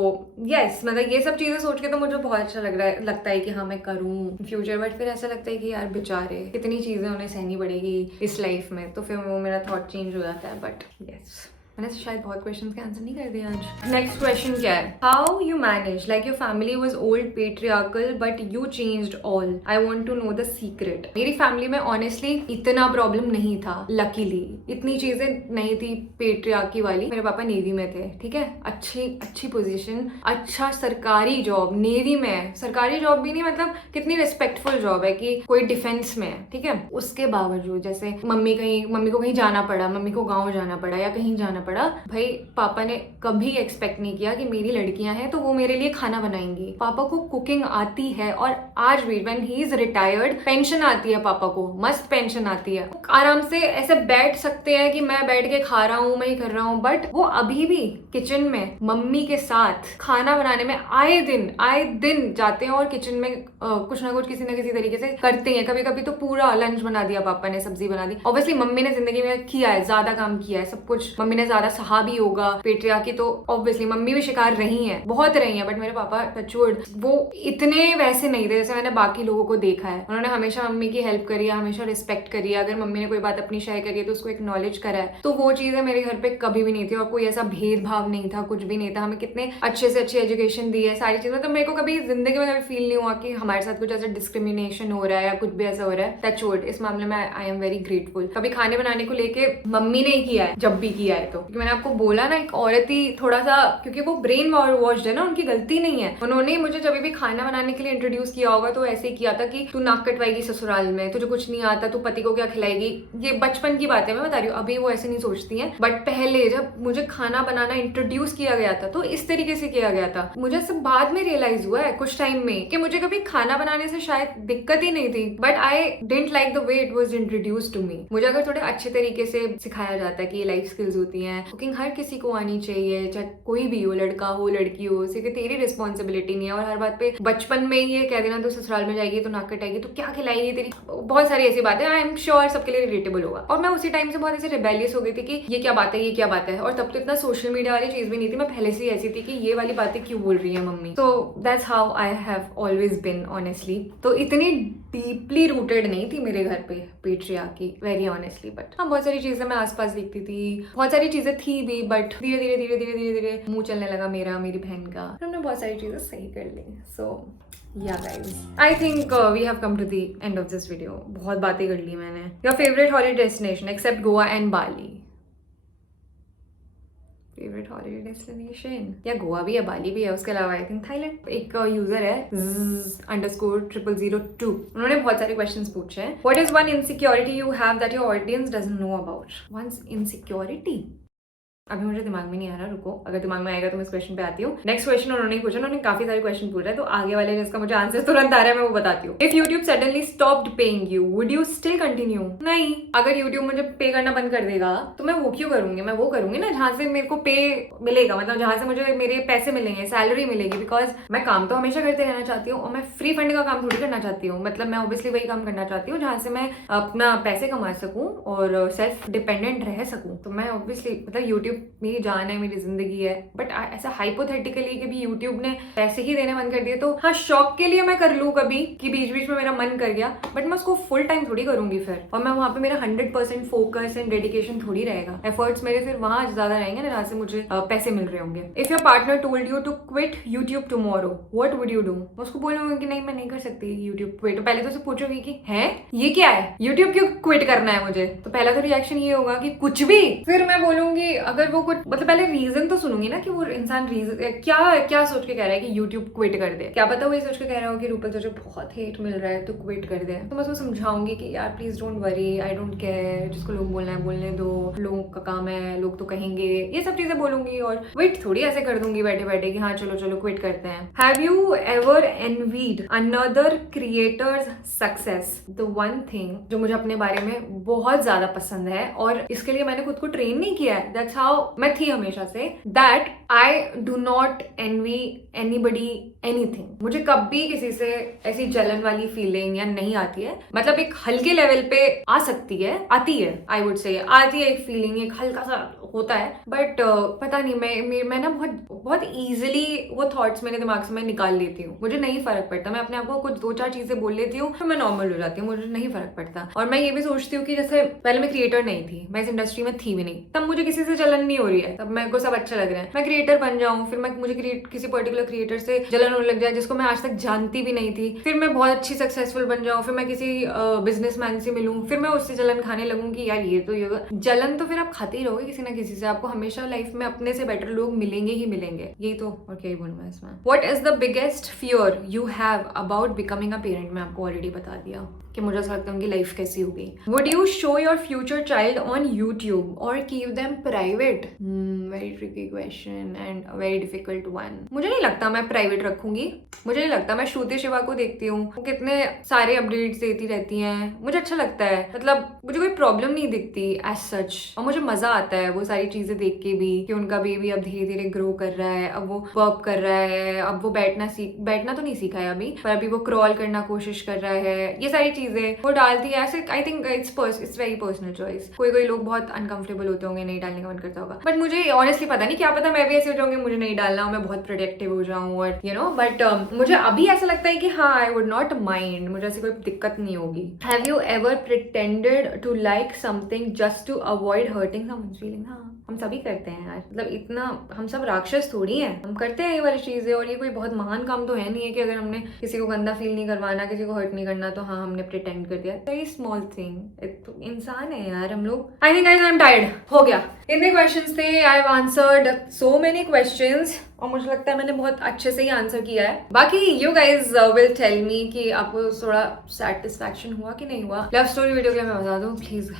यस, मतलब ये सब चीजें सोच के तो मुझे बहुत अच्छा लगता है कि हाँ मैं करूँ फ्यूचर, बट फिर ऐसा लगता है कि यार बेचारे कितनी चीजें उन्हें सहनी पड़ेगी इस लाइफ में, तो फिर वो मेरा थॉट चेंज हो जाता है। बट यस, मैंने शायद बहुत क्वेश्चंस के आंसर नहीं कर दिया आज। नेक्स्ट क्वेश्चन क्या है, how you manage like your family was old patriarchal but you changed all, I want to know the secret. मेरी फैमिली में ऑनेस्टली इतना प्रॉब्लम नहीं था, लकीली इतनी चीजें नहीं थी पेट्रियार्की वाली। मेरे पापा नेवी में थे, ठीक है, अच्छी पोजीशन, अच्छा सरकारी जॉब, नेवी में सरकारी जॉब भी नहीं, मतलब कितनी रिस्पेक्टफुल जॉब है कि कोई डिफेंस में है, ठीक है। उसके बावजूद जैसे मम्मी को कहीं जाना पड़ा, मम्मी को गाँव जाना पड़ा या कहीं जाना पड़ा, भाई पापा ने कभी एक्सपेक्ट नहीं किया कि मेरी लड़कियां हैं तो वो मेरे लिए खाना बनाएंगी। पापा को कुकिंग आती है, और आज भी when he is retired pension आती है पापा को, मस्त पेंशन आती है, आराम से ऐसे बैठ सकते हैं कि मैं बैठ के खा रहा हूँ, मैं ही कर रहा हूँ, बट वो अभी भी किचन में मम्मी के साथ खाना बनाने में आए दिन जाते हैं और किचन में कुछ ना कुछ किसी ना किसी तरीके से करते हैं। कभी कभी तो पूरा लंच बना दिया पापा ने, सब्जी बना दी। ऑब्वियसली मम्मी ने जिंदगी में किया है, ज्यादा काम किया है, सब कुछ मम्मी ने ज्यादा सहा भी होगा पेट्रियार्की, तो ऑब्वियसली मम्मी भी शिकार रही हैं, बहुत रही हैं, बट मेरे पापा टचवुड वो इतने वैसे नहीं थे जैसे मैंने बाकी लोगों को देखा है, उन्होंने हमेशा मम्मी की हेल्प करी है, हमेशा रिस्पेक्ट करी है, अगर मम्मी ने कोई बात अपनी शेयर करी है तो उसको एक्नॉलेज करा है, तो वो चीजें मेरे घर पे कभी भी नहीं थी और कोई ऐसा भेदभाव नहीं था, कुछ भी नहीं था। हमें कितने अच्छे से अच्छी एजुकेशन दी है, सारी चीजें, तो मेरे को कभी जिंदगी में कभी फील नहीं हुआ कि हमारे साथ कुछ ऐसा डिस्क्रिमिनेशन हो रहा है या कुछ भी ऐसा हो रहा है। टच वुड, इस मामले में आई एम वेरी ग्रेटफुल। कभी खाने बनाने को लेके मम्मी ने ही किया है, जब भी किया है तो, क्योंकि मैंने आपको बोला ना, एक औरत ही थोड़ा सा, क्योंकि वो ब्रेन वॉश्ड है ना, उनकी गलती नहीं है। उन्होंने मुझे जब भी खाना बनाने के लिए इंट्रोड्यूस किया होगा तो ऐसे ही किया था कि तू नाक कटवाएगी ससुराल में, तुझे कुछ नहीं आता, तू पति को क्या खिलाएगी। ये बचपन की बात है, मैं बता रही हूँ, अभी वो ऐसे नहीं सोचती हैं, बट पहले जब मुझे खाना बनाना इंट्रोड्यूस किया गया था तो इस तरीके से किया गया था। मुझे सब बाद में रियलाइज हुआ है कुछ टाइम में कि मुझे कभी खाना बनाने से शायद दिक्कत ही नहीं थी, but I didn't like the way it was introduce to me. मुझे अगर थोड़े अच्छे तरीके से सिखाया जाता है कि ये लाइफ स्किल्स होती हैं, कुकिंग हर किसी को आनी चाहिए, चाहे कोई भी हो, लड़का हो लड़की हो, सिर्फ तेरी रिस्पॉन्सिबिलिटी नहीं है। और हर बात पे बचपन में ये कह देना तो ससुराल में जाएगी तो नाक कटाएगी तो क्या खिलाएगी तेरी, बहुत सारी ऐसी बातें, आई एम श्योर सबके लिए रिलेटेबल होगा। और मैं उसी टाइम से बहुत ऐसे रिबेलियस हो गई थी कि ये क्या बात है, ये क्या बात है। और तब तो इतना सोशल मीडिया वाली चीज भी नहीं थी, मैं पहले से ही ऐसी थी कि ये वाली बातें क्यों बोल रही है मम्मी। तो that's how I have always bin honestly. तो इतनी डीपली रूटेड नहीं थी मेरे घर पे पेट्रियार्की, वेरी ऑनेस्टली, बट हाँ बहुत सारी चीजें मैं आसपास देखती थी, बहुत सारी चीजें थी भी, बट धीरे धीरे धीरे धीरे धीरे धीरे मुंह चलने लगा मेरा, मेरी बहन का, हमने बहुत सारी चीजें सही कर ली। सो yeah guys, I think we have come to the end of this video. बहुत बातें कर ली मैंने। Your favorite holiday destination except Goa and Bali? Favourite holiday destination, या गोवा भी है, बाली भी है, उसके अलावा आई थिंक थाईलैंड। एक यूजर है _0002, उन्होंने बहुत सारे क्वेश्चंस पूछे हैं। What is one insecurity you have that your audience doesn't know about? One insecurity अभी मुझे दिमाग में नहीं आ रहा, रुको, अगर दिमाग में आएगा तो मैं इस क्वेश्चन पे आती हूँ। नेक्स्ट क्वेश्चन उन्होंने पूछा, उन्होंने काफी सारे क्वेश्चन पूछा है, तो आगे वाले जिसका मुझे आंसर तुरंत आ रहा है मैं वो बताती हूँ। If YouTube suddenly stopped paying you would you still continue? नहीं, अगर यूट्यूब मुझे पे करना बंद कर देगा तो मैं वो क्यों करूंगी, मैं वो करूंगी ना जहाँ से मेरे को पे मिलेगा, मतलब जहाँ से मुझे मेरे पैसे मिलेंगे, सैलरी मिलेगी। बिकॉज मैं काम तो हमेशा करते रहना चाहती हूँ और मैं फ्री फंड का काम थोड़ी करना चाहती हूँ। मतलब मैं ऑब्वियसली वही काम करना चाहती हूँ जहाँ से मैं अपना पैसे कमा सकूँ और सेल्फ डिपेंडेंट रह सकूँ। तो मैं ऑब्वियसली, मतलब यूट्यूब में जाना मेरी जिंदगी है, बट ऐसा हाइपोथेटिकली कि भी यूट्यूब ने पैसे ही देने बंद कर दिए तो हाँ, शौक के लिए मैं कर लूँ कभी कि बीच बीच में मेरा मन कर गया, बट मैं उसको फुल टाइम थोड़ी करूंगी फिर, और मैं वहां पे मेरा 100% फोकस एंड डेडिकेशन थोड़ी रहेगा। एफर्ट्स मेरे फिर वहां ज्यादा रहेंगे ना जहाँ से मुझे पैसे मिल रहे होंगे। If your partner told you to quit YouTube tomorrow what would you do? मैं उसको बोलूंगी कि नहीं, मैं नहीं कर सकती यूट्यूब क्विट। तो पहले तो उसे पूछोगी कि है ये क्या है, यूट्यूब क्यों क्विट करना है मुझे? तो पहला तो रिएक्शन ये होगा कि कुछ भी। फिर मैं बोलूंगी, अगर वो कुछ, मतलब पहले रीजन तो सुनूंगी ना कि वो इंसान रीजन क्या सोच के कह रहा है कि यूट्यूब क्विट कर दे। क्या पता वो ये सोच के कह रहा हो कि रूपल तुझे बहुत हेट मिल रहा है तो क्विट कर दे। तो मैं उसको समझाऊंगी कि यार please don't worry, I don't care, जिसको लोग बोलना है बोलने दो, लोगों का काम है, लोग तो कहेंगे, ये सब चीजें बोलूंगी। और क्विट थोड़ी ऐसे कर दूंगी बैठे बैठे कि हाँ चलो चलो क्विट करते हैं। Have you ever envied another creators success? The one thing जो मुझे अपने बारे में बहुत ज्यादा पसंद है और इसके लिए मैंने खुद को ट्रेन नहीं किया है, दैट्स हाउ मैं थी हमेशा से, that I do not N V anybody anything. मुझे कभी किसी से ऐसी जलन वाली फीलिंग या नहीं आती है। मतलब एक हल्के लेवल पे आ सकती है, आती है, आई वुड से आती है एक फीलिंग, एक हल्का सा होता है, बट पता नहीं, मैं ना बहुत इजीली वो थॉट्स मेरे दिमाग से मैं निकाल लेती हूँ। मुझे नहीं फर्क पड़ता, मैं अपने आप को कुछ 2-4 चीजें बोल लेती हूँ तो मैं नॉर्मल हो जाती हूँ, मुझे नहीं फर्क पड़ता। और मैं ये भी सोचती हूँ कि जैसे पहले मैं क्रिएटर नहीं थी, मैं इस इंडस्ट्री में थी भी नहीं, तब मुझे किसी से जलन नहीं हो रही है, तब मेरे को सब अच्छा लग रहा है। मैं क्रिएटर बन जाऊँ, फिर मुझे किसी पर्टिकुलर क्रिएटर से जलन होने लग जाए जिसको मैं आज तक जानती भी नहीं थी, फिर मैं बहुत अच्छी सक्सेसफुल बन जाऊँ, फिर मैं किसी बिजनेसमैन से मिलूँ, फिर मैं उससे जलन खाने लगूँ कि यार ये तो ये जलन तो फिर आप खाते ही रहोगे किसी ना किसी से। आपको हमेशा लाइफ में अपने से बेटर लोग मिलेंगे ही मिलेंगे, यही तो, और क्या ही बोलूँ मैं इसमें। What is the biggest fear you have about becoming a parent? मैं आपको ऑलरेडी बता दिया कि मुझे ऐसा लगता है उनकी लाइफ कैसी होगी। Would you show your future child on YouTube और keep them private? Very tricky question and very difficult one. मुझे नहीं लगता मैं प्राइवेट रखूंगी, मुझे नहीं लगता। मैं श्रुति शिवा को देखती हूँ, वो कितने सारे अपडेट्स देती रहती हैं, मुझे अच्छा लगता है, मतलब मुझे कोई प्रॉब्लम नहीं दिखती एज सच, और मुझे मजा आता है वो सारी चीजें देख के भी कि उनका बेबी अब धीरे धीरे ग्रो कर रहा है, अब वो वर्क कर रहा है, अब वो बैठना तो नहीं सीखा है अभी, पर अभी वो क्रॉल करना कोशिश कर रहा है, ये सारी चीजें वो डालती है ऐसे। I think it's very personal choice. कोई लोग बहुत अनकंफर्टेबल होते होंगे, नहीं डालने का मन करता होगा, बट मुझे ऑनेस्टली पता नहीं, क्या पता मैं भी ऐसे हो जाऊंगी, मुझे नहीं डालना, मैं बहुत प्रोटेक्टिव हो जाऊँ और यू नो, बट मुझे अभी ऐसा लगता है कि हाँ, आई वुड नॉट माइंड, मुझे ऐसी कोई दिक्कत नहीं होगी। Have you ever pretended to like something just to avoid hurting someone's feeling? हाँ, हम सभी करते हैं यार, मतलब इतना हम सब राक्षस थोड़ी हैं, हम करते हैं ये वाली चीजें, और ये कोई बहुत महान काम तो है नहीं है कि अगर हमने किसी को गंदा फील नहीं करवाना, किसी को हर्ट नहीं करना, तो हाँ हमने प्रिटेंड कर दिया। वेरी स्मॉल थिंग, इंसान है यार हम लोग। I think I am tired, हो गया, इतने क्वेश्चंस थे, I have answered so many questions, और मुझे लगता है मैंने बहुत अच्छे से ही आंसर किया है। बाकी you guys will tell me कि आपको थोड़ा सेटिस्फैक्शन हुआ कि नहीं हुआ। लव स्टोरी वीडियो के लिए मैं बता दूं, प्लीज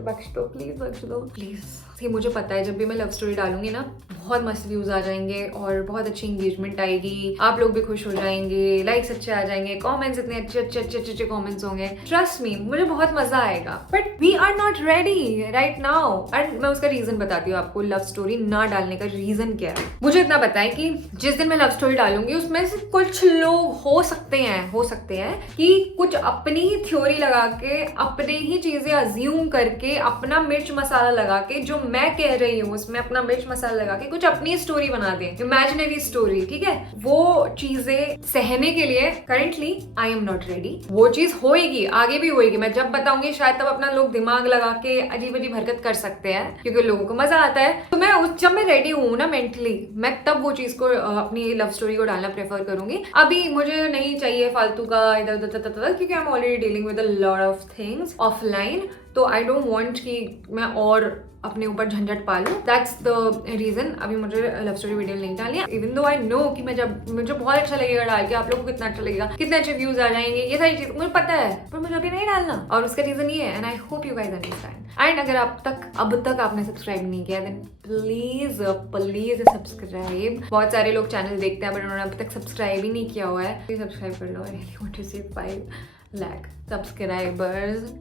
बख्श दो, प्लीज। मुझे पता है जब भी मैं लव स्टोरी डालूंगी ना, बहुत मस्त व्यूज आ जाएंगे और बहुत अच्छी एंगेजमेंट आएगी, आप लोग भी खुश हो जाएंगे, लाइक्स अच्छे आ जाएंगे, कमेंट्स इतने अच्छे कमेंट्स होंगे, ट्रस्ट मी मुझे बहुत मजा आएगा। But we are not ready right now, and मैं उसका रीजन बताती हूँ आपको। लव स्टोरी ना डालने का रीजन क्या है, मुझे इतना पता है कि जिस दिन मैं लव स्टोरी डालूंगी उसमें से कुछ लोग हो सकते हैं कि कुछ अपनी ही थ्योरी लगा के, अपने ही चीजें अज्यूम करके, अपना मिर्च मसाला लगा के, जो मैं कह रही हूँ उसमें अपना मिर्च मसाला लगा के कुछ अपनी स्टोरी बना दे, इमेजिनरी स्टोरी, ठीक है। वो चीजें सहने के लिए currently I am not ready. वो चीज होएगी, आगे भी होएगी, मैं जब बताऊंगी शायद तब अपना लोग दिमाग लगा के अजीब अजीब हरकत कर सकते हैं, क्योंकि लोगों को मजा आता है। तो मैं जब मैं रेडी हूँ ना मेंटली, मैं तब वो चीज को, अपनी लव स्टोरी को डालना प्रेफर करूंगी। अभी मुझे नहीं चाहिए फालतू का इधर उधर, क्योंकि I am already dealing with a lot of things offline, तो आई डोंट वांट कि मैं और अपने ऊपर झंझट पालूं। दैट्स द रीजन अभी मुझे लव स्टोरी वीडियो नहीं डाली है। इवन दो आई नो कि मैं जब मुझे बहुत अच्छा लगेगा डाल के, आप लोगों को कितना अच्छा लगेगा, कितने अच्छे व्यूज आ जाएंगे, ये सारी चीज मुझे पता है, पर मुझे अभी नहीं डालना, और उसका रीजन ये है। And I hope you guys understand. And अगर अब तक आपने सब्सक्राइब नहीं किया, देन प्लीज सब्सक्राइब। बहुत सारे लोग चैनल देखते हैं बट उन्होंने अब तक सब्सक्राइब ही नहीं किया हुआ है, प्लीज सब्सक्राइब कर लो। I really want to see 5 lakh subscribers,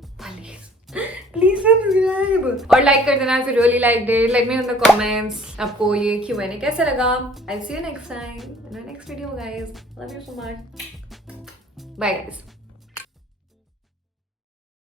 please subscribe और लाइक कर देना। फिर really like it, let me in the comments आपको ये Q&A कैसा लगा। I see you next time in the next video guys, love you so much, bye guys.